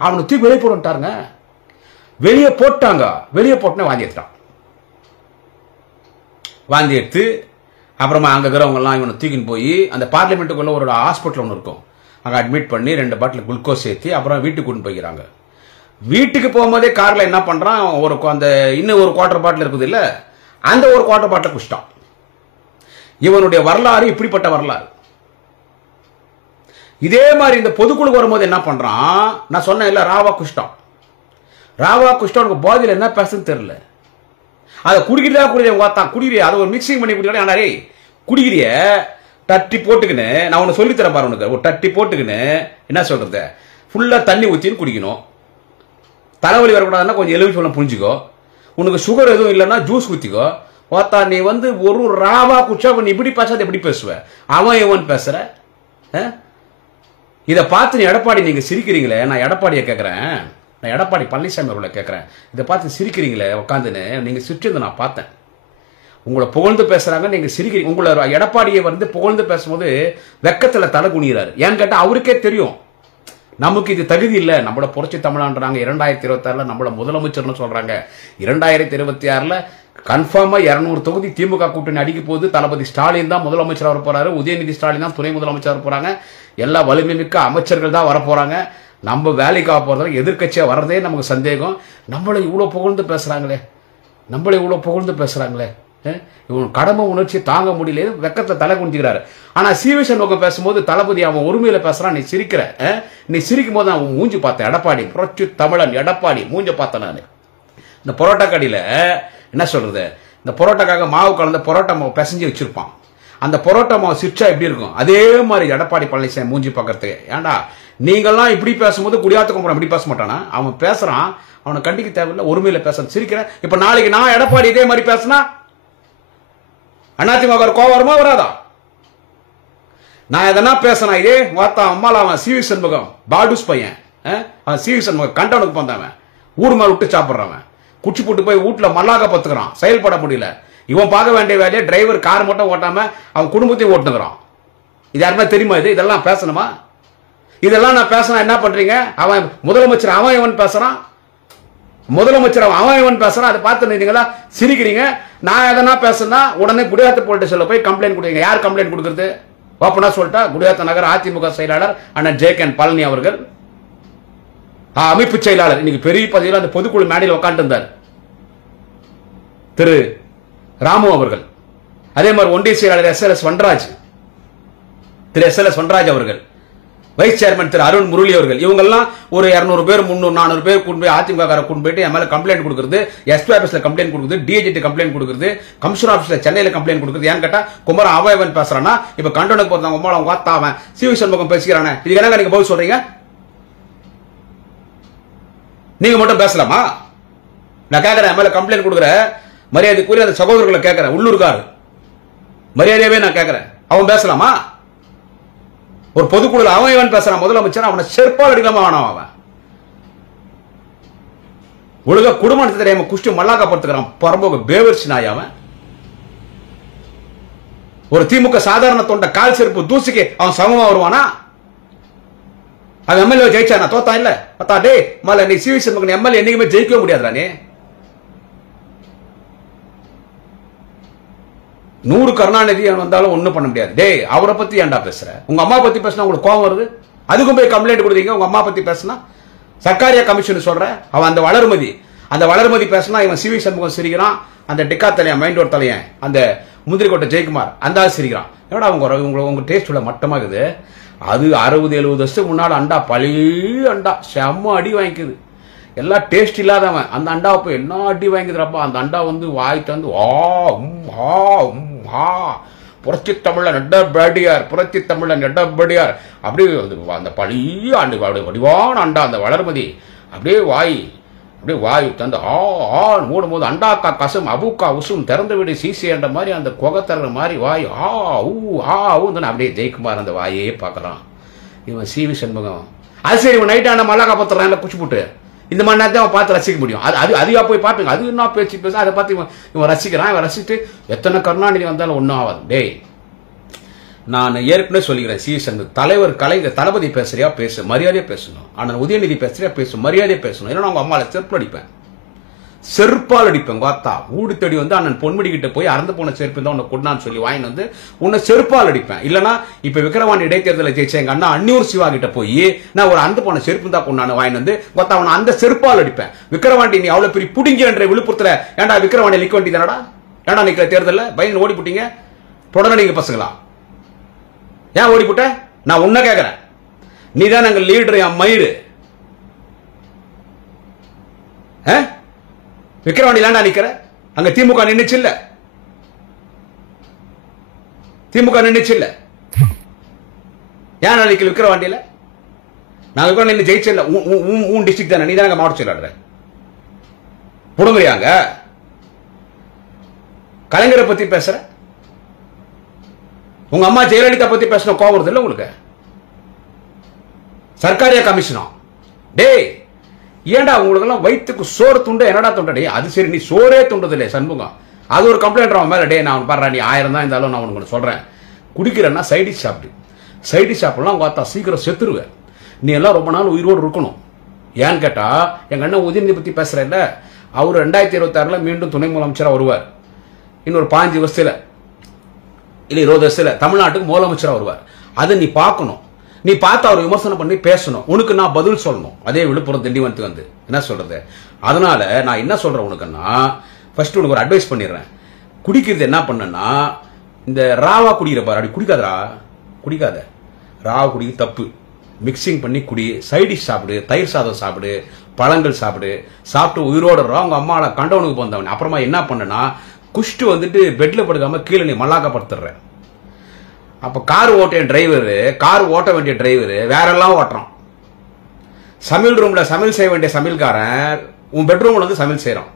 அவனை தூக்கி வெளியே போட்டாங்க. வெளியே போட்டாங்க. வெளியே போட்டுனே வாந்தி எடுத்துட்டான். வாந்தி எடுத்து அப்புறமா அங்கே இருக்கிறவங்கலாம் இவனை தூக்கின்னு போய் அந்த பார்லிமெண்ட்டுக்குள்ள ஒரு ஹாஸ்பிட்டல் ஒன்று இருக்கும், அங்கே அட்மிட் பண்ணி 2 பாட்டில் குளுக்கோஸ் ஏற்றி அப்புறம் வீட்டுக்கு கொண்டு போய்க்கிறாங்க. வீட்டுக்கு போகும்போதே காரில் என்ன பண்ணுறான், அந்த இன்னும் ஒரு குவார்டர் பாட்டில் இருக்குது இல்லை, அந்த ஒரு குவார்டர் பாட்டில் குடிச்சிட்டான். இவனுடைய வரலாறு இப்படிப்பட்ட வரலாறு. இதே மாதிரி இந்த பொதுக்குழு வரும்போது என்ன பண்றான், நான் சொன்னேன் இல்ல, ராவா குஷ்டம் உனக்கு போதையில் என்ன பேசுன்னு தெரியல. அதை குடிக்கிறதா குடிக்கிறிய, அதை ஒரு மிக்சிங் பண்ணி குடிக்கிறா. குடிக்கிறிய தட்டி போட்டுக்கின்னு நான் உனக்கு சொல்லித்தரேன் பாரு. உனக்கு ஒரு தட்டி போட்டுக்கின்னு என்ன சொல்றது, ஃபுல்லா தண்ணி ஊற்றின்னு குடிக்கணும். தலைவலி வரக்கூடாதுன்னா கொஞ்சம் எலுமிச்சம்பழம் புரிஞ்சுக்கோ. உனக்கு சுகர் எதுவும் இல்லைன்னா ஜூஸ் ஊற்றிக்கோ. ஓத்தா நீ ஒரு ராவா குடிச்சா நீ இப்படி பேசாத எப்படி பேசுவ, அவன் இவன் பேசுற. இதை பார்த்து நீ எடப்பாடி நீங்க சிரிக்கிறீங்களே, நான் எடப்பாடியை கேட்கிறேன், நான் எடப்பாடி பழனிசாமி அவர்களை கேட்கிறேன், இதை பார்த்து சிரிக்கிறீங்களே உட்காந்துன்னு. நீங்க சிரிச்சது நான் பார்த்தேன். உங்களை புகழ்ந்து பேசுறாங்க, நீங்க சிரிக்கிறீங்க. உங்களை எடப்பாடியை புகழ்ந்து பேசும்போது வெக்கத்துல தலை குனிகிறாரு. ஏன்னு கேட்டா அவருக்கே தெரியும் நமக்கு இது தகுதி இல்லை. நம்மள புரட்சி தமிழான்றாங்க. 2026 நம்மள முதலமைச்சர்னு சொல்றாங்க. 2026 கன்ஃபார்மா 200 தொகுதி திமுக கூட்டணி அடிக்க போது. தளபதி ஸ்டாலின் தான் முதலமைச்சர் வர போறாரு, உதயநிதி ஸ்டாலின் தான் துணை முதலமைச்சர் வர போறாங்க, எல்லா வலிமை மிக்க அமைச்சர்கள் தான் வர போறாங்க. நம்ம வேலைக்காக போறதால எதிர்கட்சியா வர்றதே நமக்கு சந்தேகம். நம்மளை இவ்வளவு புகழ்ந்து பேசுறாங்களே, இவன் கடமை உணர்ச்சி தாங்க முடியல, வெக்கத்துல தலை குனிஞ்சுக்கிறாரு. ஆனா சீவிஷன் நோக்கம் பேசும்போது தளபதி அவன் ஒருமையில பேசுறான், நீ சிரிக்கிற. நீ சிரிக்கும் போது அவன் மூஞ்சி பார்த்தேன். எடப்பாடி புரட்சி தமிழன் எடப்பாடி மூஞ்ச பார்த்தேன் நான். இந்த பரோட்டா கடையில என்ன சொல்றது, இந்த பரோட்டாக்காக மாவு கலந்த பரோட்டா மாவு பிசைஞ்சு வச்சிருப்பான். அந்த பரோட்டா மாவு சிரிச்சா எப்படி இருக்கும், அதே மாதிரி எடப்பாடி பழனிசாமி மூஞ்சி பார்க்கறதுக்கு. ஏன்டா நீங்கெல்லாம் இப்படி பேசும்போது குடியாத்த கும்பரம் இப்படி பேச மாட்டானா? அவன் பேசுறான், அவனை கண்டிக்க தேவையில்லை, ஒருமையில பேச சிரிக்கிறேன். இப்ப நாளைக்கு நான் எடப்பாடி இதே மாதிரி பேசினா அதிமுக கோவம் வருமா வராதா? நான் எதனா பேசினா இதே வார்த்தா அம்மால அவன் சிவி சண்முகம் பாடுஸ் பையன், அவன் சிவி சண்முகம் கண்டவனுக்கு வந்தவன், ஊர் மேல விட்டு சாப்பிடுறவன், குச்சி போட்டு போய் வீட்டுல மல்லாக்க பத்துக்கிறான், செயல்பட முடியல. இவன் பார்க்க வேண்டிய வேலையை டிரைவர் கார் மட்டும் ஓட்டாம அவன் குடும்பத்தையும் ஓட்டுகிறான். இது யாருமே தெரியுமா? இதெல்லாம் பேசணுமா? இதெல்லாம் நான் பேசினா என்ன பண்றீங்க? அவன் முதலமைச்சர் அவன் இவன் பேசுறான், முதலமைச்சர் அவன் இவன் பேசுறான். அதை பார்த்து நீங்களா சிரிக்கிறீங்க. நான் எதனா பேசுனா உடனே குடியாத்த போலீஸ் ஸ்டேஷன்ல போய் கம்ப்ளைண்ட் கொடுங்க. யார் கம்ப்ளைண்ட் கொடுக்குறது? ஓப்பனா சொல்லிட்டா குடியாத்த நகர் அதிமுக செயலாளர் அண்ணன் ஜே.கே. பழனி அவர்கள், அமைப்பு செயலாளர், இன்னைக்கு பெரிய பதவியில் அந்த பொதுக்குழு மேடையில் உட்காந்து இருந்தார் திரு ராமு அவர்கள். அதே மாதிரி ஒன்றிய செயலாளர் திரு எஸ்.எல்.எஸ். வன்ராஜ் அவர்கள், வைஸ் சேர்மன் திரு அருண் முரளி அவர்கள், இவங்கெல்லாம் ஒரு 200 பேர் 300 400 பேர் கொண்டு போய் அதிமுக கொண்டு போயிட்டு என் மேல கம்ப்ளைண்ட் கொடுக்குறது, எஸ்பி ஆபீஸ்ல கம்ப்ளைண்ட் கொடுக்குறது, டிஐஜி கம்ப்ளைண்ட் கொடுக்குறது, கமிஷனர் ஆபீஸ்ல சென்னையில கம்ப்ளைண்ட் கொடுக்குறது. ஏன்னு கேட்டா குமரன் அவன் பேசுறானா, இப்ப கண்டனுக்கு போறவங்க உமால வாத்தாவன் சிவி சண்முகம் பேசுகிறானே, இதுக்கு என்ன நீங்க பதில் சொல்றீங்க? நீங்க மட்டும் பேசலாமா? நான் கேட்கிறேன், என் மேல கம்ப்ளைண்ட் கொடுக்குற மரியாதைக்குரிய அந்த சகோதரர்களை கேட்கிறேன், உள்ளூர்காரு மரியாதையாவே நான் கேட்கிறேன். அவன் பேசலாமா? ஒரு பொதுக்குழு அவன் இவன் பேசுறான் முதலமைச்சர், அவனை செருப்பால் அடிக்கலாமா வேணாம்? அவன் ஒழுங்கா குடும்பத்தை தெரியாம குஷ்டி மல்லாக்கப்படுத்துக்கிறான் பரம்போக பேவர்ச்சி நாய். அவன் ஒரு திமுக சாதாரண தொண்ட கால் செருப்பு தூசிக்கு அவன் சமமா வருவானா? அவன் எம்எல்ஏ ஜெயிச்சானா? தோத்தான் இல்ல. பத்தா டே மல்ல நீ சிவி சண்முகன் எம்எல்ஏ என்னைக்குமே ஜெயிக்கவே முடியாதுடா. நீ 100 கருணாநிதி வந்தாலும் ஒண்ணும் பண்ண முடியாது. டே அவரை பத்தி ஏன்டா பேசுற? உங்க அம்மா பத்தி பேசினா உங்களுக்கு கோவம் வருது, அதுக்கும் போய் கம்ப்ளைண்ட் கொடுத்தீங்க. உங்க அம்மா பத்தி பேசினா சர்க்காரியா கமிஷன் சொல்ற அவன் அந்த வளர்மதி பேசினா இவன் சிவி சண்முகம் சிரிக்கிறான். அந்த டிக்கா தலையன் மைண்டோர் தலையன் அந்த முந்திரிக்கோட்டை ஜெயக்குமார் அந்த சிரிக்கிறான். என்னடா உங்க டேஸ்ட் உள்ள மட்டமா இருக்குது. அது 60-70 வருஷத்துக்கு முன்னாடி அண்டா பழைய அண்டா செம்ம அடி வாங்கிக்குது. எல்லாம் டேஸ்ட் இல்லாதவன் அந்த அண்டாவை போய் என்ன அடி வாங்கிக்கிறப்பா. அந்த அண்டா வந்து வாய் தந்து புரட்சி தமிழ நெட்டபடியார் அப்படியே அந்த பழைய ஆண்டு வடிவான அண்டா அந்த வளர்மதி அப்படியே வாய் தந்து மூடும் போது அண்டாக்கா கசம் அபுக்கா உசும் திறந்த வீடு சிசி என்ற மாதிரி அந்த குகை தர்ற மாதிரி வாய் அப்படியே ஜெயக்குமார் அந்த வாயே பார்க்கறான். இவன் சிவி சண்முகம் அது சரி இவன் நைட் ஆன மல்லாக்கா பத்திரம் குச்சி போட்டு இந்த மாதிரி நேரத்தை அவன் பார்த்து ரசிக்க முடியும். அது அதிகா போய் பார்ப்பீங்க. அது என்ன பேச்சு அதை பார்த்து இவன் ரசிக்கிறான். இவன் ரசிச்சுட்டு எத்தனை கருணாநிதி வந்தாலும் ஒன்றும் ஆகாது. டேய் நான் ஏற்கனவே சொல்லிக்கிறேன், சிஎஸ்என் தலைவர் கலைஞர் தளபதி பேசுறியா பேசு, மரியாதையா பேசணும். ஆனால் உதயநிதி பேசுறியா பேசு, மரியாதையா பேசணும். ஏன்னா அவங்க அம்மாவை செருப்பால் அடிப்பேன். வாத்தா ஊடு தேடி வந்து அண்ணன் பொன்முடி கிட்ட போய் அறந்து போன செருப்பு தான் உன்னை கொண்டான்னு சொல்லி வாங்கி வந்து உன்னை செருப்பால் அடிப்பேன். இல்லைன்னா இப்ப விக்கிரவாண்டி இடைத்தேர்தலில் ஜெயிச்ச எங்க அண்ணா அன்னியூர் சிவா கிட்ட போய் நான் ஒரு அறந்து போன செருப்பு தான் கொண்டான்னு வாங்கி வந்து வாத்தா அவனை அந்த செருப்பால் அடிப்பேன். விக்கிரவாண்டி நீ அவ்வளவு பெரிய புடிங்க என்ற விழுப்புரத்துல ஏன்டா விக்கிரவாண்டி நிக்க வேண்டியதானடா? ஏன்டா நிக்கிற தேர்தலில் பயந்து ஓடி போட்டீங்க தொடர்ந்து நீங்க பசங்களா? ஏன் ஓடி போட்ட? நான் உன்ன கேட்கிறேன். நீதான் எங்க லீடர், என் மயிறு. விக்கிரவாண்டிலாண்டா நிக்கிற? அங்க திமுக நின்னுச்சு இல்ல? ஏன் நினைக்கல விக்கிரவாண்டியில? நாங்க கூட நின்று ஜெயிச்சு இல்ல. உன் டிஸ்ட்ரிக்ட் தானே, நீ தானே மாவட்ட செயலாளர். புடுங்குறியாங்க கலைஞரை பத்தி பேசுற? உங்க அம்மா ஜெயலலிதா பத்தி பேசணும் கோவம் வருது இல்ல உங்களுக்கு? சர்க்காரியா கமிஷனா? டேய் ஏன்டா உங்களுக்கு எல்லாம் வயிற்றுக்கு சோறு துண்டு என்னடா துண்டா? அது சரி நீ சோறே துண்டது இல்லையே சண்முகம், அது ஒரு கம்ப்ளைண்ட் அவன் மேல. டே நான் பாடுறா நீ 1000 தான் இருந்தாலும் நான் உனக்கு சொல்றேன், குடிக்கிறேன்னா சைடிஷ் சாப்பிடு. சைடிஷ் சாப்பிடலாம் பார்த்தா சீக்கிரம் செத்துருவேன். நீ எல்லாம் ரொம்ப நாள் உயிரோடு இருக்கணும். ஏன்னு கேட்டா எங்க அண்ணன் உதயநிதி பத்தி பேசுற இல்ல, அவர் 2026 மீண்டும் துணை முதலமைச்சரா வருவார். இன்னொரு 15 வருஷத்துல இல்ல 20 வருஷத்துல தமிழ்நாட்டுக்கு முதலமைச்சரா வருவார். அதை நீ பார்க்கணும். நீ பார்த்து அவர் விமர்சனம் பண்ணி பேசணும். உனக்கு நான் பதில் சொல்லணும். அதே விழுப்புரம் திண்டிவனத்துக்கு வந்து என்ன சொல்றது? அதனால நான் என்ன சொல்றேன் உனக்குன்னா, ஃபர்ஸ்ட் உனக்கு ஒரு அட்வைஸ் பண்ணிடுறேன். குடிக்கிறது என்ன பண்ணனா, இந்த ராவா குடிக்கிற பாரு, அப்படி குடிக்காத. ராவா குடிக்க தப்பு. மிக்சிங் பண்ணி குடி. சைடிஷ் சாப்பிடு, தயிர் சாதம் சாப்பிடு, பழங்கள் சாப்பிட்டு உயிரோட அவங்க அம்மாவை கண்டவனுக்கு போந்தவன். அப்புறமா என்ன பண்ணனா, குஷ்டு வந்துட்டு பெட்ல படுக்காம கீழே நீ மல்லாக்கப்படுத்துற. அப்ப கார் ஓட்ட வேண்டிய டிரைவர் வேற எல்லாம் ஓட்டுறான். சமையல் ரூம்ல சமையல் செய்ய வேண்டிய சமையல்காரன் உன் பெட்ரூம்ல வந்து சமையல் செய்யறான்.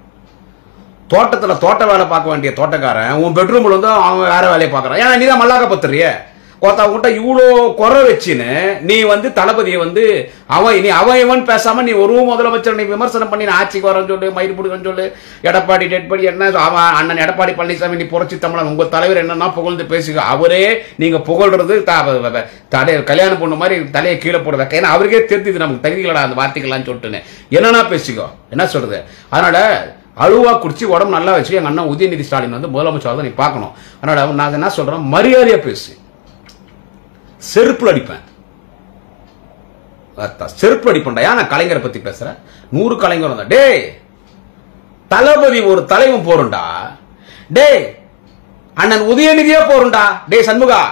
தோட்டத்துல தோட்ட வேலை பார்க்க வேண்டிய தோட்டக்காரன் உன் பெட்ரூம்ல வந்து அவன் வேற வேலையை பார்க்கறான். ஏன்னா நீதான் மல்லாக்கப்படுத்துறிய. கோத்தாவுக்கிட்ட இவ்வளோ குறை வச்சுன்னு நீ வந்து தளபதியை வந்து அவன் இவன் பேசாம நீ ஒரு முதலமைச்சர் நீ விமர்சனம் பண்ணி ஆட்சிக்கு வரன்னு சொல்லு, மயிர் பிடிக்கன்னு சொல்லு, எடப்பாடி டெட்படி என்ன அவன் அண்ணன் எடப்பாடி பழனிசாமி நீ புரட்சி தமிழன் உங்க தலைவர் என்னன்னா புகழ்ந்து பேசுக. அவரே நீங்க புகழ்றது கல்யாணம் பொண்ணு மாதிரி தலையை கீழே போடுறத. ஏன்னா அவருக்கே தெரிஞ்சது நமக்கு தகுதிகளா அந்த வார்த்தைகள்லாம் சொல்லிட்டுன்னு என்னன்னா பேசிக்கோ. என்ன சொல்றது? அதனால அழுவா குடிச்சு உடம்பு நல்லா வச்சு எங்க அண்ணன் உதயநிதி ஸ்டாலின் வந்து முதலமைச்சர் நீ பார்க்கணும். அதனால நான் என்ன சொல்றேன், மரியாதையா பேசு. செருப்புல அடிப்பேன். செருப்புல அடிப்பேன்டா. ஏன் நான் கலைஞரை பத்தி பேசுறேன்? 100 கலைஞர் வந்தா டே தளபதி ஒரு தலைவன் போறண்டா. டே அண்ணன் உதயநிதியே போறண்டா. டே சண்முகா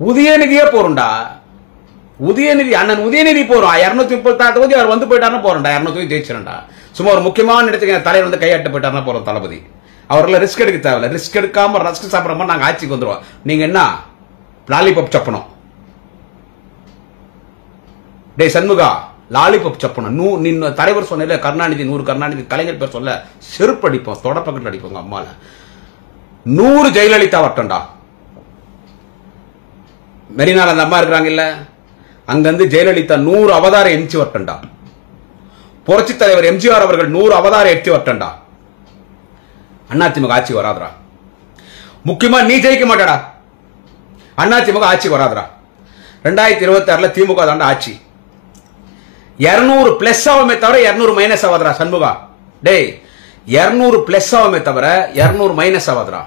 உதயநிதியே போறண்டா. அண்ணன் உதயநிதி போறோம். 236 தொகுதி அவர் வந்து போயிட்டாருன்னா போறண்டா. 200 தொகுதி ஜெயிச்சிரண்டா. சும்மா ஒரு முக்கியமான இடத்துக்கு தலைவர் வந்து கையாட்டு போயிட்டாருன்னா போறோம் தளபதி. அவரெல்லாம் ரிஸ்க் எடுக்க தேவையில்ல. ரிஸ்க் எடுக்காம ரஸ்க் சாப்பிட்ற மாதிரி நாங்க ஆட்சிக்கு வந்துருவோம். நீங்க என்ன லாலிபப் சப்பணும்? டே சண்முகா லாலிபப் சப்பணும். நின்னு தலைவர் சொன்ன கருணாநிதி 100 கருணாநிதி கலைஞர் பேர் சொல்ல செருப்பு அடிப்போம், தொடப்பக்கத்தில் அடிப்போங்க. அம்மால 100 ஜெயலலிதா வட்டம்டா. மெரினால அந்த அம்மா இருக்கிறாங்க இல்ல, அங்கிருந்து ஜெயலலிதா 100 அவதாரம் எம்ஜி வரட்டண்டா. புரட்சி தலைவர் எம்ஜிஆர் அவர்கள் 100 அவதாரம் எட்டி வரட்டண்டா. அதிமுக ஆட்சி வராதுரா. முக்கியமா நீ ஜெயிக்க மாட்டடா, அதிமுக ஆட்சி வராதுரா. 2026 திமுக தாண்ட ஆட்சி. 200 பிளஸ் ஆகுமே தவிர 200 மைனஸ் ஆகாதுரா சண்முகா. டேய் 200 பிளஸ் ஆகுமே தவிர 200 மைனஸ் ஆகாதுரா.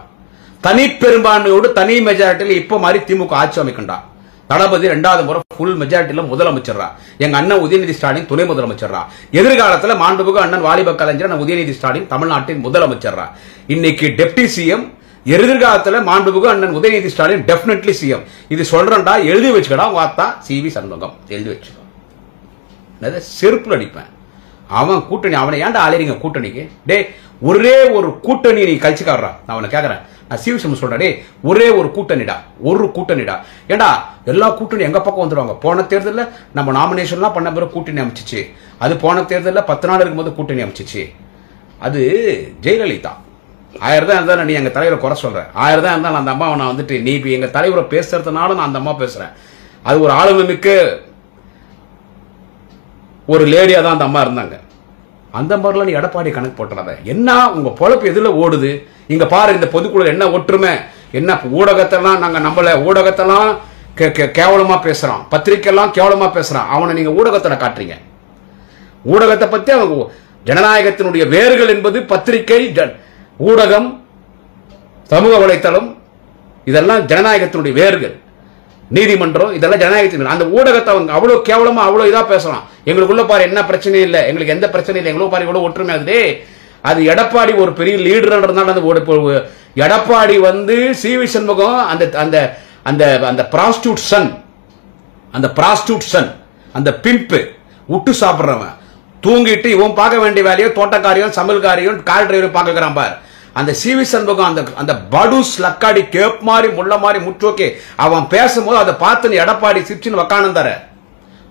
தனி பெரும்பான்மையோடு தனி மெஜாரிட்டியில் இப்ப மாதிரி திமுக ஆட்சி அமைக்கண்டா. தளபதி 2வது முறை ஃபுல் மெஜாரிட்டியில முதலமைச்சரா. எங்க அண்ணன் உதயநிதி ஸ்டாலின் துணை முதலமைச்சரா. எதிர்காலத்தில் மாண்புமிகு அண்ணன் வாலிப கலைஞர் உதயநிதி ஸ்டாலின் தமிழ்நாட்டின் முதலமைச்சரா. இன்னைக்கு டெப்டி சிஎம், எதிர்காலத்தில் மாண்புமிகு அண்ணன் உதயநிதி ஸ்டாலின் டெஃபினெட்லி சிஎம். இது சொல்றேன்டா, எழுதி வச்சுக்கடா. வாத்தா சிவி சண்முகம் எழுதி வச்சுக்கோ. செருப்புல அடிப்பேன். அவன் கூட்டணி, அவனை ஏன்டா அலைறீங்க கூட்டணிக்கு? டே ஒரே ஒரு கூட்டணி நீ கழிச்சுக்காடுறா. நான் அவனை கேட்கறேன், நான் சிவிசம் சொல்றேன். டே ஒரே ஒரு கூட்டணிடா, ஒரு கூட்டணிடா. ஏண்டா எல்லா கூட்டணி எங்க பக்கம் வந்துடுவாங்க. போன தேர்தலில் நம்ம நாமினேஷன்லாம் பண்ண பிறகு கூட்டணி அமைச்சிச்சு. அது போன தேர்தலில் 10 நாள் இருக்கும்போது கூட்டணி அமைச்சிச்சு. அது ஜெயலலிதா. 1000 தான் இருந்தாலும் நீ எங்க தலைவரை குறை சொல்ற. 1000 தான் இருந்தாலும் அந்த அம்மாவை நான் வந்துட்டு நீ எங்க தலைவரை பேசுறதுனால நான் அந்த அம்மா பேசுறேன். அது ஒரு ஆளுமை மிக்க ஒரு லேடியா தான் அந்த அம்மா இருந்தாங்க. அந்த மாதிரிலாம் நீ எடப்பாடி கணக்கு போட்டுறாத. என்ன உங்க பொழப்பு எதுல ஓடுது இங்க பாரு. இந்த பொதுக்குழு என்ன ஒற்றுமை, என்ன ஊடகத்தெல்லாம் நாங்க நம்பல, ஊடகத்தெல்லாம் கேவலமா பேசுறான், பத்திரிக்கைலாம் கேவலமா பேசுறான். அவனை நீங்க ஊடகத்தை காட்டுறீங்க. ஊடகத்தை பத்தி அவங்க ஜனநாயகத்தினுடைய வேர்கள் என்பது பத்திரிகை, ஊடகம், சமூக வலைத்தளம், இதெல்லாம் ஜனநாயகத்தினுடைய வேர்கள். நீதிமன்றம், இதெல்லாம் ஜனநாயகத்தின். அந்த ஊடகத்தை அவங்க அவ்வளவு கேவலமா அவ்வளவு இதா பேசலாம். எங்களுக்குள்ள பாரு என்ன பிரச்சனை இல்லை, எங்களுக்கு எந்த பிரச்சனை இல்லை, எங்களுக்கு பாரு இவ்வளவு ஒற்றுமை ஆகுது. அது எடப்பாடி ஒரு பெரிய லீடர் இருந்தாலும் அந்த எடப்பாடி வந்து சிவி சண்முகம் அந்த அந்த அந்த அந்த பிராஸ்டியூட் சன், அந்த பிராஸ்டியூட் சன், அந்த பிம்பு விட்டு சாப்பிடுறவன், தூங்கிட்டு இவன் பார்க்க வேண்டிய வேலையோ தோட்டக்காரியும் சமையல்காரியும் கார் டிரைவரும் பார்க்கிறான் பார். அந்த சிவி சண்முகம் அந்த அந்த படுஸ் லக்காடி கேப் மாதிரி முள்ள மாதிரி முற்றோக்கே அவன் பேசும்போது அதை பார்த்து எடப்பாடி சிரிச்சுன்னு வக்கானந்தார.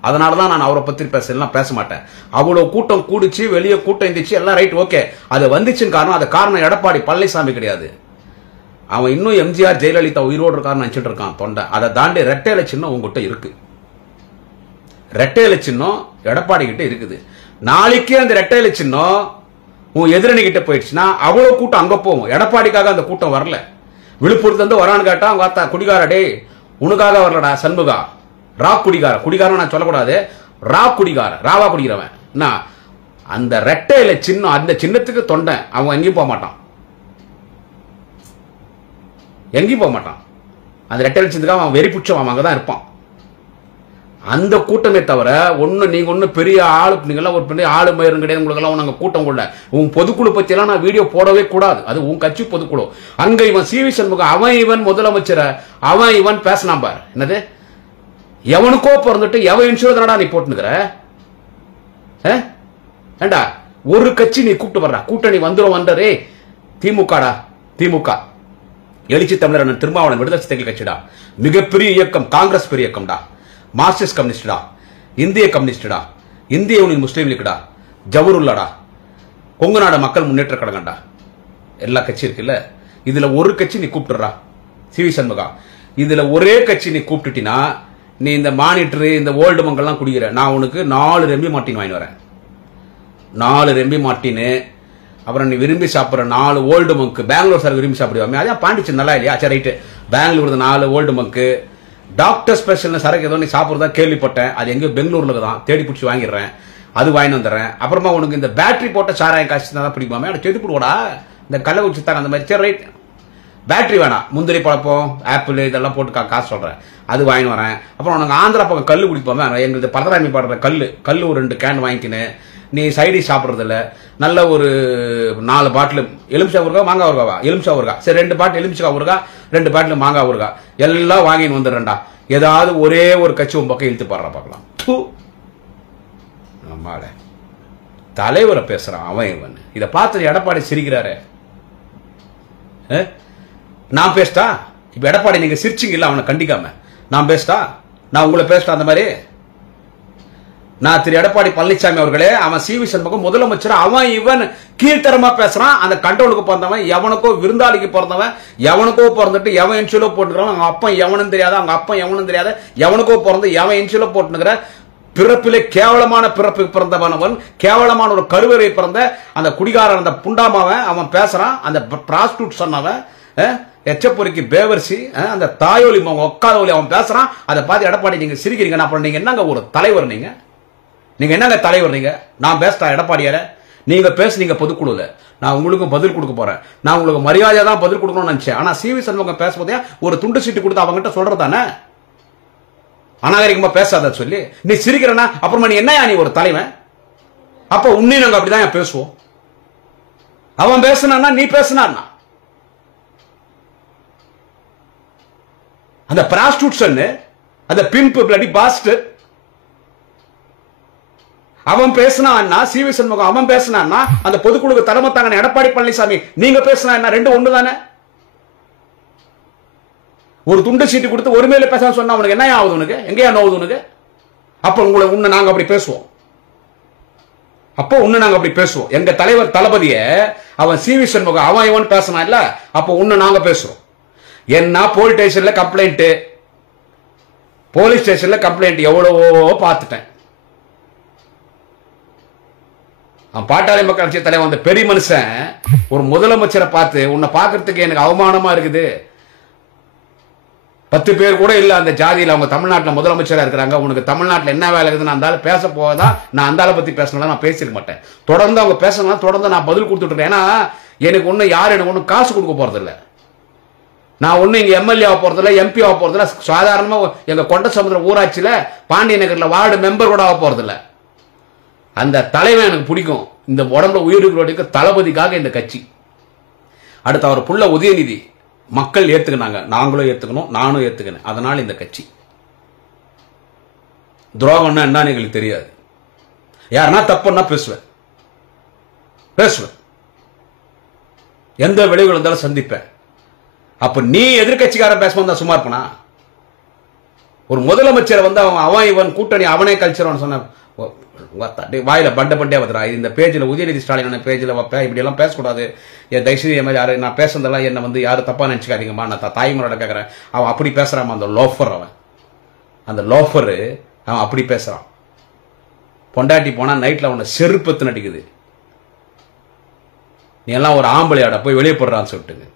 அதனாலதான் நான் அவரை பத்தி பேச மாட்டேன். அவ்வளவு கூட்டம் கூடிச்சு, வெளியே கூட்டம் இருந்துச்சு, எல்லாம் ரைட் ஓகே. அது வந்துச்சுன்னு காரணம், அது காரணம் எடப்பாடி பழனிசாமி கிடையாது. அவன் இன்னும் எம்ஜிஆர் ஜெயலலிதா உயிரோடு இருக்கான்னு நினைச்சிட்டு இருக்கான் தொண்டை. அதை தாண்டி ரெட்டையில சின்னம் உங்ககிட்ட இருக்கு. ரெட்டையில சின்னம் எடப்பாடி கிட்ட இருக்குது. நாளைக்கே அந்த ரெட்டையில சின்னம் உன் எதிரணி கிட்ட போயிடுச்சுன்னா அவ்வளவு கூட்டம் அங்க போகும். எடப்பாடிக்காக அந்த கூட்டம் வரல. விழுப்புரத்துல இருந்து வரான்னு கேட்டா அவங்க அத்தா குடிகார, டே உனக்காக வரலடா சண்முகா, ரா குடிகார. குடிகாரன் நான் சொல்லக்கூடாது, ரா குடிகார, ராவா குடிக்கிறவன். நான் அந்த ரெட்டையில சின்னம், அந்த சின்னத்துக்கு தொண்டை அவன் எங்கேயும் போக மாட்டான், எங்கேயும் போக மாட்டான். அந்த ரெட்டையில சின்னத்துக்காக அவன் வெறி புச்சம், அவன் அங்கதான் இருப்பான். அந்த கூட்டமே தவிர ஒன்னு நீங்க ஒண்ணு பெரிய ஆளு, நீங்கெல்லாம் ஒரு பெரிய ஆளு மயிரும் கிடையாது. உங்களுக்கெல்லாம் நாங்க கூட்டம் கொள்ள. உன் பொதுக்குழு பத்தி எல்லாம் நான் வீடியோ போடவே கூடாது. அது உன் கட்சி பொதுக்குழு. அங்க இவன் சிவி சண்முகம் அவன் இவன் முதலமைச்சரை அவன் இவன் பேசினான் பாரு. என்னது எவனுக்கோ பிறந்துட்டு எவன் இன்சூரன்ஸ் நீ போட்டுனுக்கிற? ஏண்டா ஒரு கட்சி நீ கூப்பிட்டு வர்ற, கூட்டணி வந்துடும் வந்தரே. திமுகடா, திமுக எழுச்சி தமிழர் திருமாவளவன் விடுதலை சிறுத்தைகள் கட்சிடா, மிகப்பெரிய இயக்கம். காங்கிரஸ் பெரிய இயக்கம்டா, மார்க்சிஸ்ட் கம்யூனிஸ்டா, இந்திய கம்யூனிஸ்டா, இந்திய யூனியன் முஸ்லீம் லீக்டா, ஜவஹர்லாடா, கொங்கு நாடு மக்கள் முன்னேற்ற கழகம்டா, எல்லா கட்சி இருக்குல்ல. இதுல ஒரு கட்சி நீ கூப்பிட்டுறா சிவி சண்முகா. இதுல ஒரே கட்சி நீ கூப்பிட்டுட்டினா நீ இந்த மானிட்டரு இந்த ஓல்டு மங்கெல்லாம் குடிக்கிற. நான் உனக்கு 4 ரெம்பி மாட்டின் வாங்கி வரேன். 4 ரெம்பி மாட்டின்னு அப்புறம் நீ விரும்பி சாப்பிட்ற 4 ஓல்டு மங்கு. பெங்களூர் சார் விரும்பி சாப்பிடுவாங்க. அதான் பாண்டிச்சேரி நல்லா இல்லையா? சரி ரைட்டு. பெங்களூர் 4 ஓல்டு மங்கு. டாக்டர் ஸ்பெஷல் சரக்கு ஏதோ நீ சாப்பிட்றதா கேள்விப்பட்டேன். அது எங்கேயோ பெங்களூர்ல தான் தேடி பிடிச்சி வாங்கிடுறேன். அது வாங்கி வந்துடுறேன். அப்புறமா உனக்கு இந்த பேட்டரி போட்ட சாராயம் காய்ச்சி தான் பிடிக்குமாமே, அதை செது போடுவா. இந்த கல்லை வச்சு தாங்க அந்த மாதிரி. சரி ரைட், பேட்டரி வேணாம், முந்திரி பழப்பம் ஆப்பிள் இதெல்லாம் போட்டு காசு சொல்றேன், அது வாங்கி வரேன். அப்புறம் உனக்கு ஆந்திரா பக்கம் கல் குடிப்போமே, எங்களுக்கு பரதராமி பாடுற கல் ஒரு 2 கேன் வாங்கிக்கின்னு நீ சைடி சாப்பிட்றது இல்லை. நல்ல ஒரு 4 பாட்டில் எலுமிச்சா ஊறுகாய், மாங்காய் ஊறுகாவா, எலுமிச்சா ஊறுகாய், சரி 2 பாட்டில் எலுமிச்சா ஊறுகாய், 2 பாட்டில் மாங்காய் ஊறுகாய் எல்லாம் வாங்கின்னு வந்துடுறேன்டா. ஏதாவது ஒரே ஒரு கட்சி உன் பக்கம் இழுத்து பாடுறா பார்க்கலாம். நம்மால தலைவரை பேசுறான் அவன் இவன். இதை பார்த்து எடப்பாடி சிரிக்கிறாரு. நான் பேசிட்டா இப்ப எடப்பாடி நீங்க சிரிச்சிங்க இல்ல அவனை கண்டிக்காம நான் பேசிட்டா, நான் உங்களை பேசிட்டா அந்த மாதிரி நான் திரு எடப்பாடி பழனிசாமி அவர்களே, அவன் சி வி சண்முகம் முதலமைச்சர், அவன் இவன் கீழ்த்தரமா பேசுறான். அந்த கண்டவனுக்கு பிறந்தவன், எவனுக்கோ விருந்தாளிக்கு பிறந்தவன், எவனுக்கோ பிறந்துட்டு எவன் இன்சுலோ போட்டுக்கிறான். அவங்க அப்பன் எவனும் தெரியாத, அவங்க அப்பன் எவனும் தெரியாத, எவனுக்கோ பிறந்து எவன் இன்சுலோ போட்டுக்கிற பிறப்பிலே கேவலமான பிறப்பு பிறந்தவனவன், கேவலமான ஒரு கருவறை பிறந்த அந்த குடிகாரன், அந்த புண்டாமாவன் அவன் பேசுறான். அந்த பிராஸ்டியூட் சொன்னவன், எச்சப்பொறிக்கு பேவர்சி, அந்த தாயோலி ஒக்காதோலி அவன் பேசுறான். அதை பார்த்து எடப்பாடி நீங்க சிரிக்கிறீங்க. அப்புறம் நீங்க என்னங்க ஒரு தலைவர்? நீங்க என்னங்க தலைவர்? நான் பேசுறேன் எடப்பாடியார, நீங்க பேசுனீங்க பொதுக்குழுல, நான் உங்களுக்கு பதில் கொடுக்க போறேன். நான் உங்களுக்கு மரியாதையா தான் பதில் கொடுக்கணும்னு நினைச்சேன். ஆனா சி வி சண்முகம் பேசும்போதே ஒரு துண்டு சீட்டு கொடுத்து அவங்ககிட்ட சொல்றதானே அநாகரிகமா பேசாத சொல்லி நீ சிரிக்கிறனா? அப்புறமா நீ என்னையா நீ ஒரு தலைவன்? அப்ப உன்னி நாங்க அப்படிதான் பேசுவோம். அவன் பேசினா நீ பேசினா அந்த பிராஸ்டியூட்ஸ், அந்த பிம்ப் பிளடி பாஸ்டர் அவன் பேசினா, சி வி சண்முகம் அவன் பேசினா, அந்த பொதுக்குழுக்கு தலைமை தாங்க எடப்பாடி பழனிசாமி நீங்க பேசினா என்ன? ரெண்டு ஒண்ணு தானே. ஒரு துண்டு சீட்டு கொடுத்து ஒருமையில பேச சொன்னா உனக்கு என்ன ஆகுது? உனக்கு எங்கேயா நோவுது உனக்கு? அப்ப உன்னை நாங்க அப்படி பேசுவோம். அப்போ உன்னை நாங்க அப்படி பேசுவோம். எங்க தலைவர் தளபதிய அவன் சி வி சண்முகம் அவன் இவன் பேசினா இல்ல, அப்போ உன்னை நாங்க பேசுறோம். என்ன போலீஸ் ஸ்டேஷன்ல கம்ப்ளைண்ட், போலீஸ் ஸ்டேஷன்ல கம்ப்ளைண்ட் எவ்வளவோ பார்த்துட்டேன். பாட்டாளி மக்கள் கட்சி தலைவர் அந்த பெரிய மனுஷன் ஒரு முதலமைச்சரை பார்த்து, உன்னை பார்க்கறதுக்கு எனக்கு அவமானமா இருக்குது, 10 பேர் கூட இல்ல அந்த ஜாதியில், அவங்க தமிழ்நாட்டில் முதலமைச்சரா இருக்கிறாங்க, உனக்கு தமிழ்நாட்டில் என்ன வேலை இருக்குதுன்னு அந்த பேச போவதா நான் அந்த ஆளை பத்தி பேசினா நான் பேசிருக்க மாட்டேன். தொடர்ந்து அவங்க பேசணும், தொடர்ந்து நான் பதில் கொடுத்துட்டு இருக்கேன். ஏன்னா எனக்கு ஒண்ணு யாரும் எனக்கு ஒன்றும் காசு கொடுக்க போறது இல்லை. நான் ஒன்னும் இங்க எம்எல்ஏ ஆக போறதில்ல, எம்பி ஆக போறதில்ல, சாதாரணமா எங்க கொண்ட சமுத்திரம் ஊராட்சியில பாண்டிய நகர்ல வார்டு மெம்பர் கூட ஆக போறதில்ல. அந்த தலைவன் எனக்கு பிடிக்கும். இந்த உடம்புல உயிருக்கு தளபதிக்காக இந்த கட்சி. அடுத்து அவர் புள்ள உதயநிதி மக்கள் ஏத்துக்கினாங்க, நாங்களும் ஏத்துக்கணும், நானும் ஏத்துக்கினேன். அதனால இந்த கட்சி. துரோகம்னா என்னன்னு எங்களுக்கு தெரியாது. யாருன்னா தப்புன்னா பேசுவேன், எந்த விளைவுகள் இருந்தாலும் சந்திப்பேன். அப்ப நீ எதிர்கட்சிக்காரன் பேசும்போது சும்மா இருப்பனா? ஒரு முதலமைச்சரை வந்து அவன் இவன் கூட்டணி அவனே கழிச்சிருவான்னு சொன்ன வாயில பண்ட பண்டே வந்துடா. இந்த பேஜில் உதயநிதி ஸ்டாலின் பேஜில் வைப்பேன், இப்படி எல்லாம் பேசக்கூடாது. என் தயவுசெய்து மாதிரி யாரு நான் பேசுறதெல்லாம் என்ன வந்து யாரும் தப்பா நினைச்சுக்காதீங்கம்மா, நான் தாய்மரோட கேட்கறேன். அவன் அப்படி பேசுறான், அந்த லோஃபர், அந்த லோஃபரு அவன் அப்படி பேசுறான். பொண்டாட்டி போனா நைட்ல அவனை செருப்பத்து நடிக்குது. நீ எல்லாம் ஒரு ஆம்பளையாட போய் வெளியே போடுறான்னு சொல்லிட்டு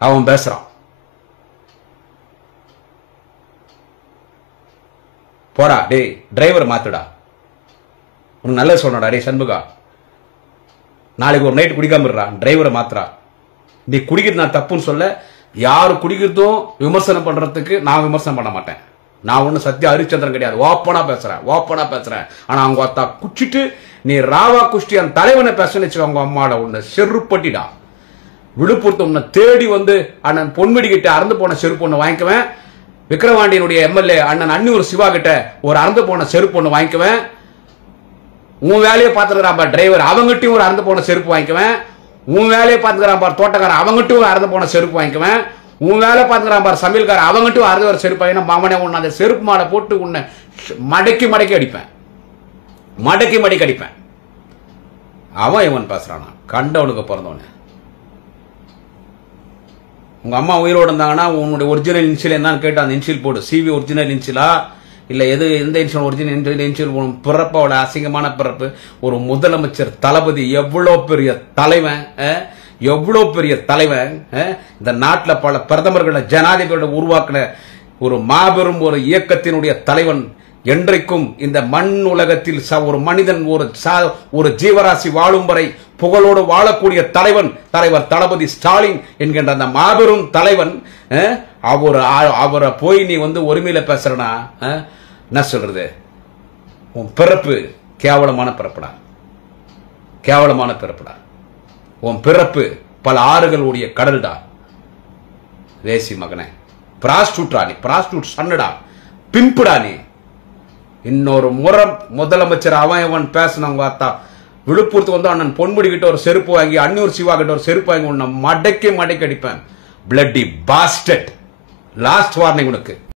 அவன் பேசுறான். போடா டேய், டிரைவர் மாத்துடா, உனக்கு நல்லது சொன்னடா டே சண்முகா, நாளைக்கு ஒரு நைட் குடிக்காம இருடா, டிரைவரை மாத்துறா. நீ குடிக்கிறது நான் தப்புன்னு சொல்ல, யாரு குடிக்கிறதும் விமர்சனம் பண்றதுக்கு நான் விமர்சனம் பண்ண மாட்டேன். நான் ஒண்ணு சத்யா ஹரிச்சந்திரன் கிடையாது, ஓப்பனா பேசுறேன். ஆனா அவங்க அத்தா குச்சிட்டு நீ ராவா குஷ்டி அந்த தலைவனை பேசன்னு வச்சுக்கோங்க, அம்மாட உன்னை செருப்பட்டிடா. விழுப்புரத்து உன்னை தேடி வந்து அண்ணன் பொன்முடி கிட்ட அறந்து போன செருப்பு ஒண்ணு வாங்கிக்குவேன். விக்கிரவாண்டியனுடைய எம்எல்ஏ அண்ணன் அன்னியூர் சிவா கிட்ட ஒரு அறந்து போன செருப்பு ஒண்ணு வாங்கிக்குவேன். உன் வேலையை பார்த்துக்கிறான் பார் டிரைவர், அவங்ககிட்டயும் ஒரு அறந்து போன செருப்பு வாங்கிக்குவேன். உன் வேலையை பார்த்துக்கிறான் பார் தோட்டக்காரன், அவங்ககிட்டயும் ஒரு அறந்து போன செருப்பு வாங்கிக்குவேன். உன் வேலை பார்த்துக்கிறான் பார் சமையல்காரன், அவங்ககிட்டயும் அறுந்து ஒரு செருப்பு வாங்கினா மாமனே உன்னை அந்த செருப்பு மாலை போட்டு உன்னை மடக்கி அடிப்பேன். அவன் இவன் பேசுறானா கண்டவனுக்கு பிறந்தவன. உங்க அம்மா உயிரோடு இருந்தாங்கன்னா உன்னுடைய ஒரிஜினல் இன்சியல் என்னன்னு கேட்டு அந்த இன்சியல் போடு. சிவி ஒரிஜினல் இன்சியலா இல்ல எது எந்த இன்சியல் ஒரிஜினல் இன்சியல் பிறப்போட அசிங்கமான பிறப்பு. ஒரு முதலமைச்சர் தளபதி எவ்வளவு பெரிய தலைவன், இந்த நாட்டில் பல பிரதமர்களை ஜனாதிபதிகளை உருவாக்கின ஒரு மாபெரும் ஒரு இயக்கத்தினுடைய தலைவன். என்றைக்கும் இந்த மண் உலகத்தில் ஒரு மனிதன் ஒரு ஜீவராசி வாழும் வரை புகழோடு வாழக்கூடிய தலைவர் தளபதி ஸ்டாலின் என்கின்ற அந்த மாபெரும் தலைவன். அவரை போய் நீ வந்து ஒருமையில பேசுறனா என்ன சொல்றது? உன் பிறப்பு கேவலமான பிறப்புடா. உன் பிறப்பு பல ஆறுகளுடைய கடல்டா. வேசி மகனே, பிராஸ்டியூட்ரா நீ, பிராஸ்டியூட் சன்னடா, பிம்புடா நீ. இன்னொரு முறை முதலமைச்சர் அவன் பேசினவங்க பார்த்தா விழுப்புரத்துக்கு வந்து அண்ணன் பொன்முடி கிட்ட ஒரு செருப்பு வாங்கி, அன்னூர் சிவா கிட்ட ஒரு செருப்பு வாங்கி உன்னை மடக்கி அடிப்பேன். Bloody bastard. லாஸ்ட் வார்னிங் உனக்கு.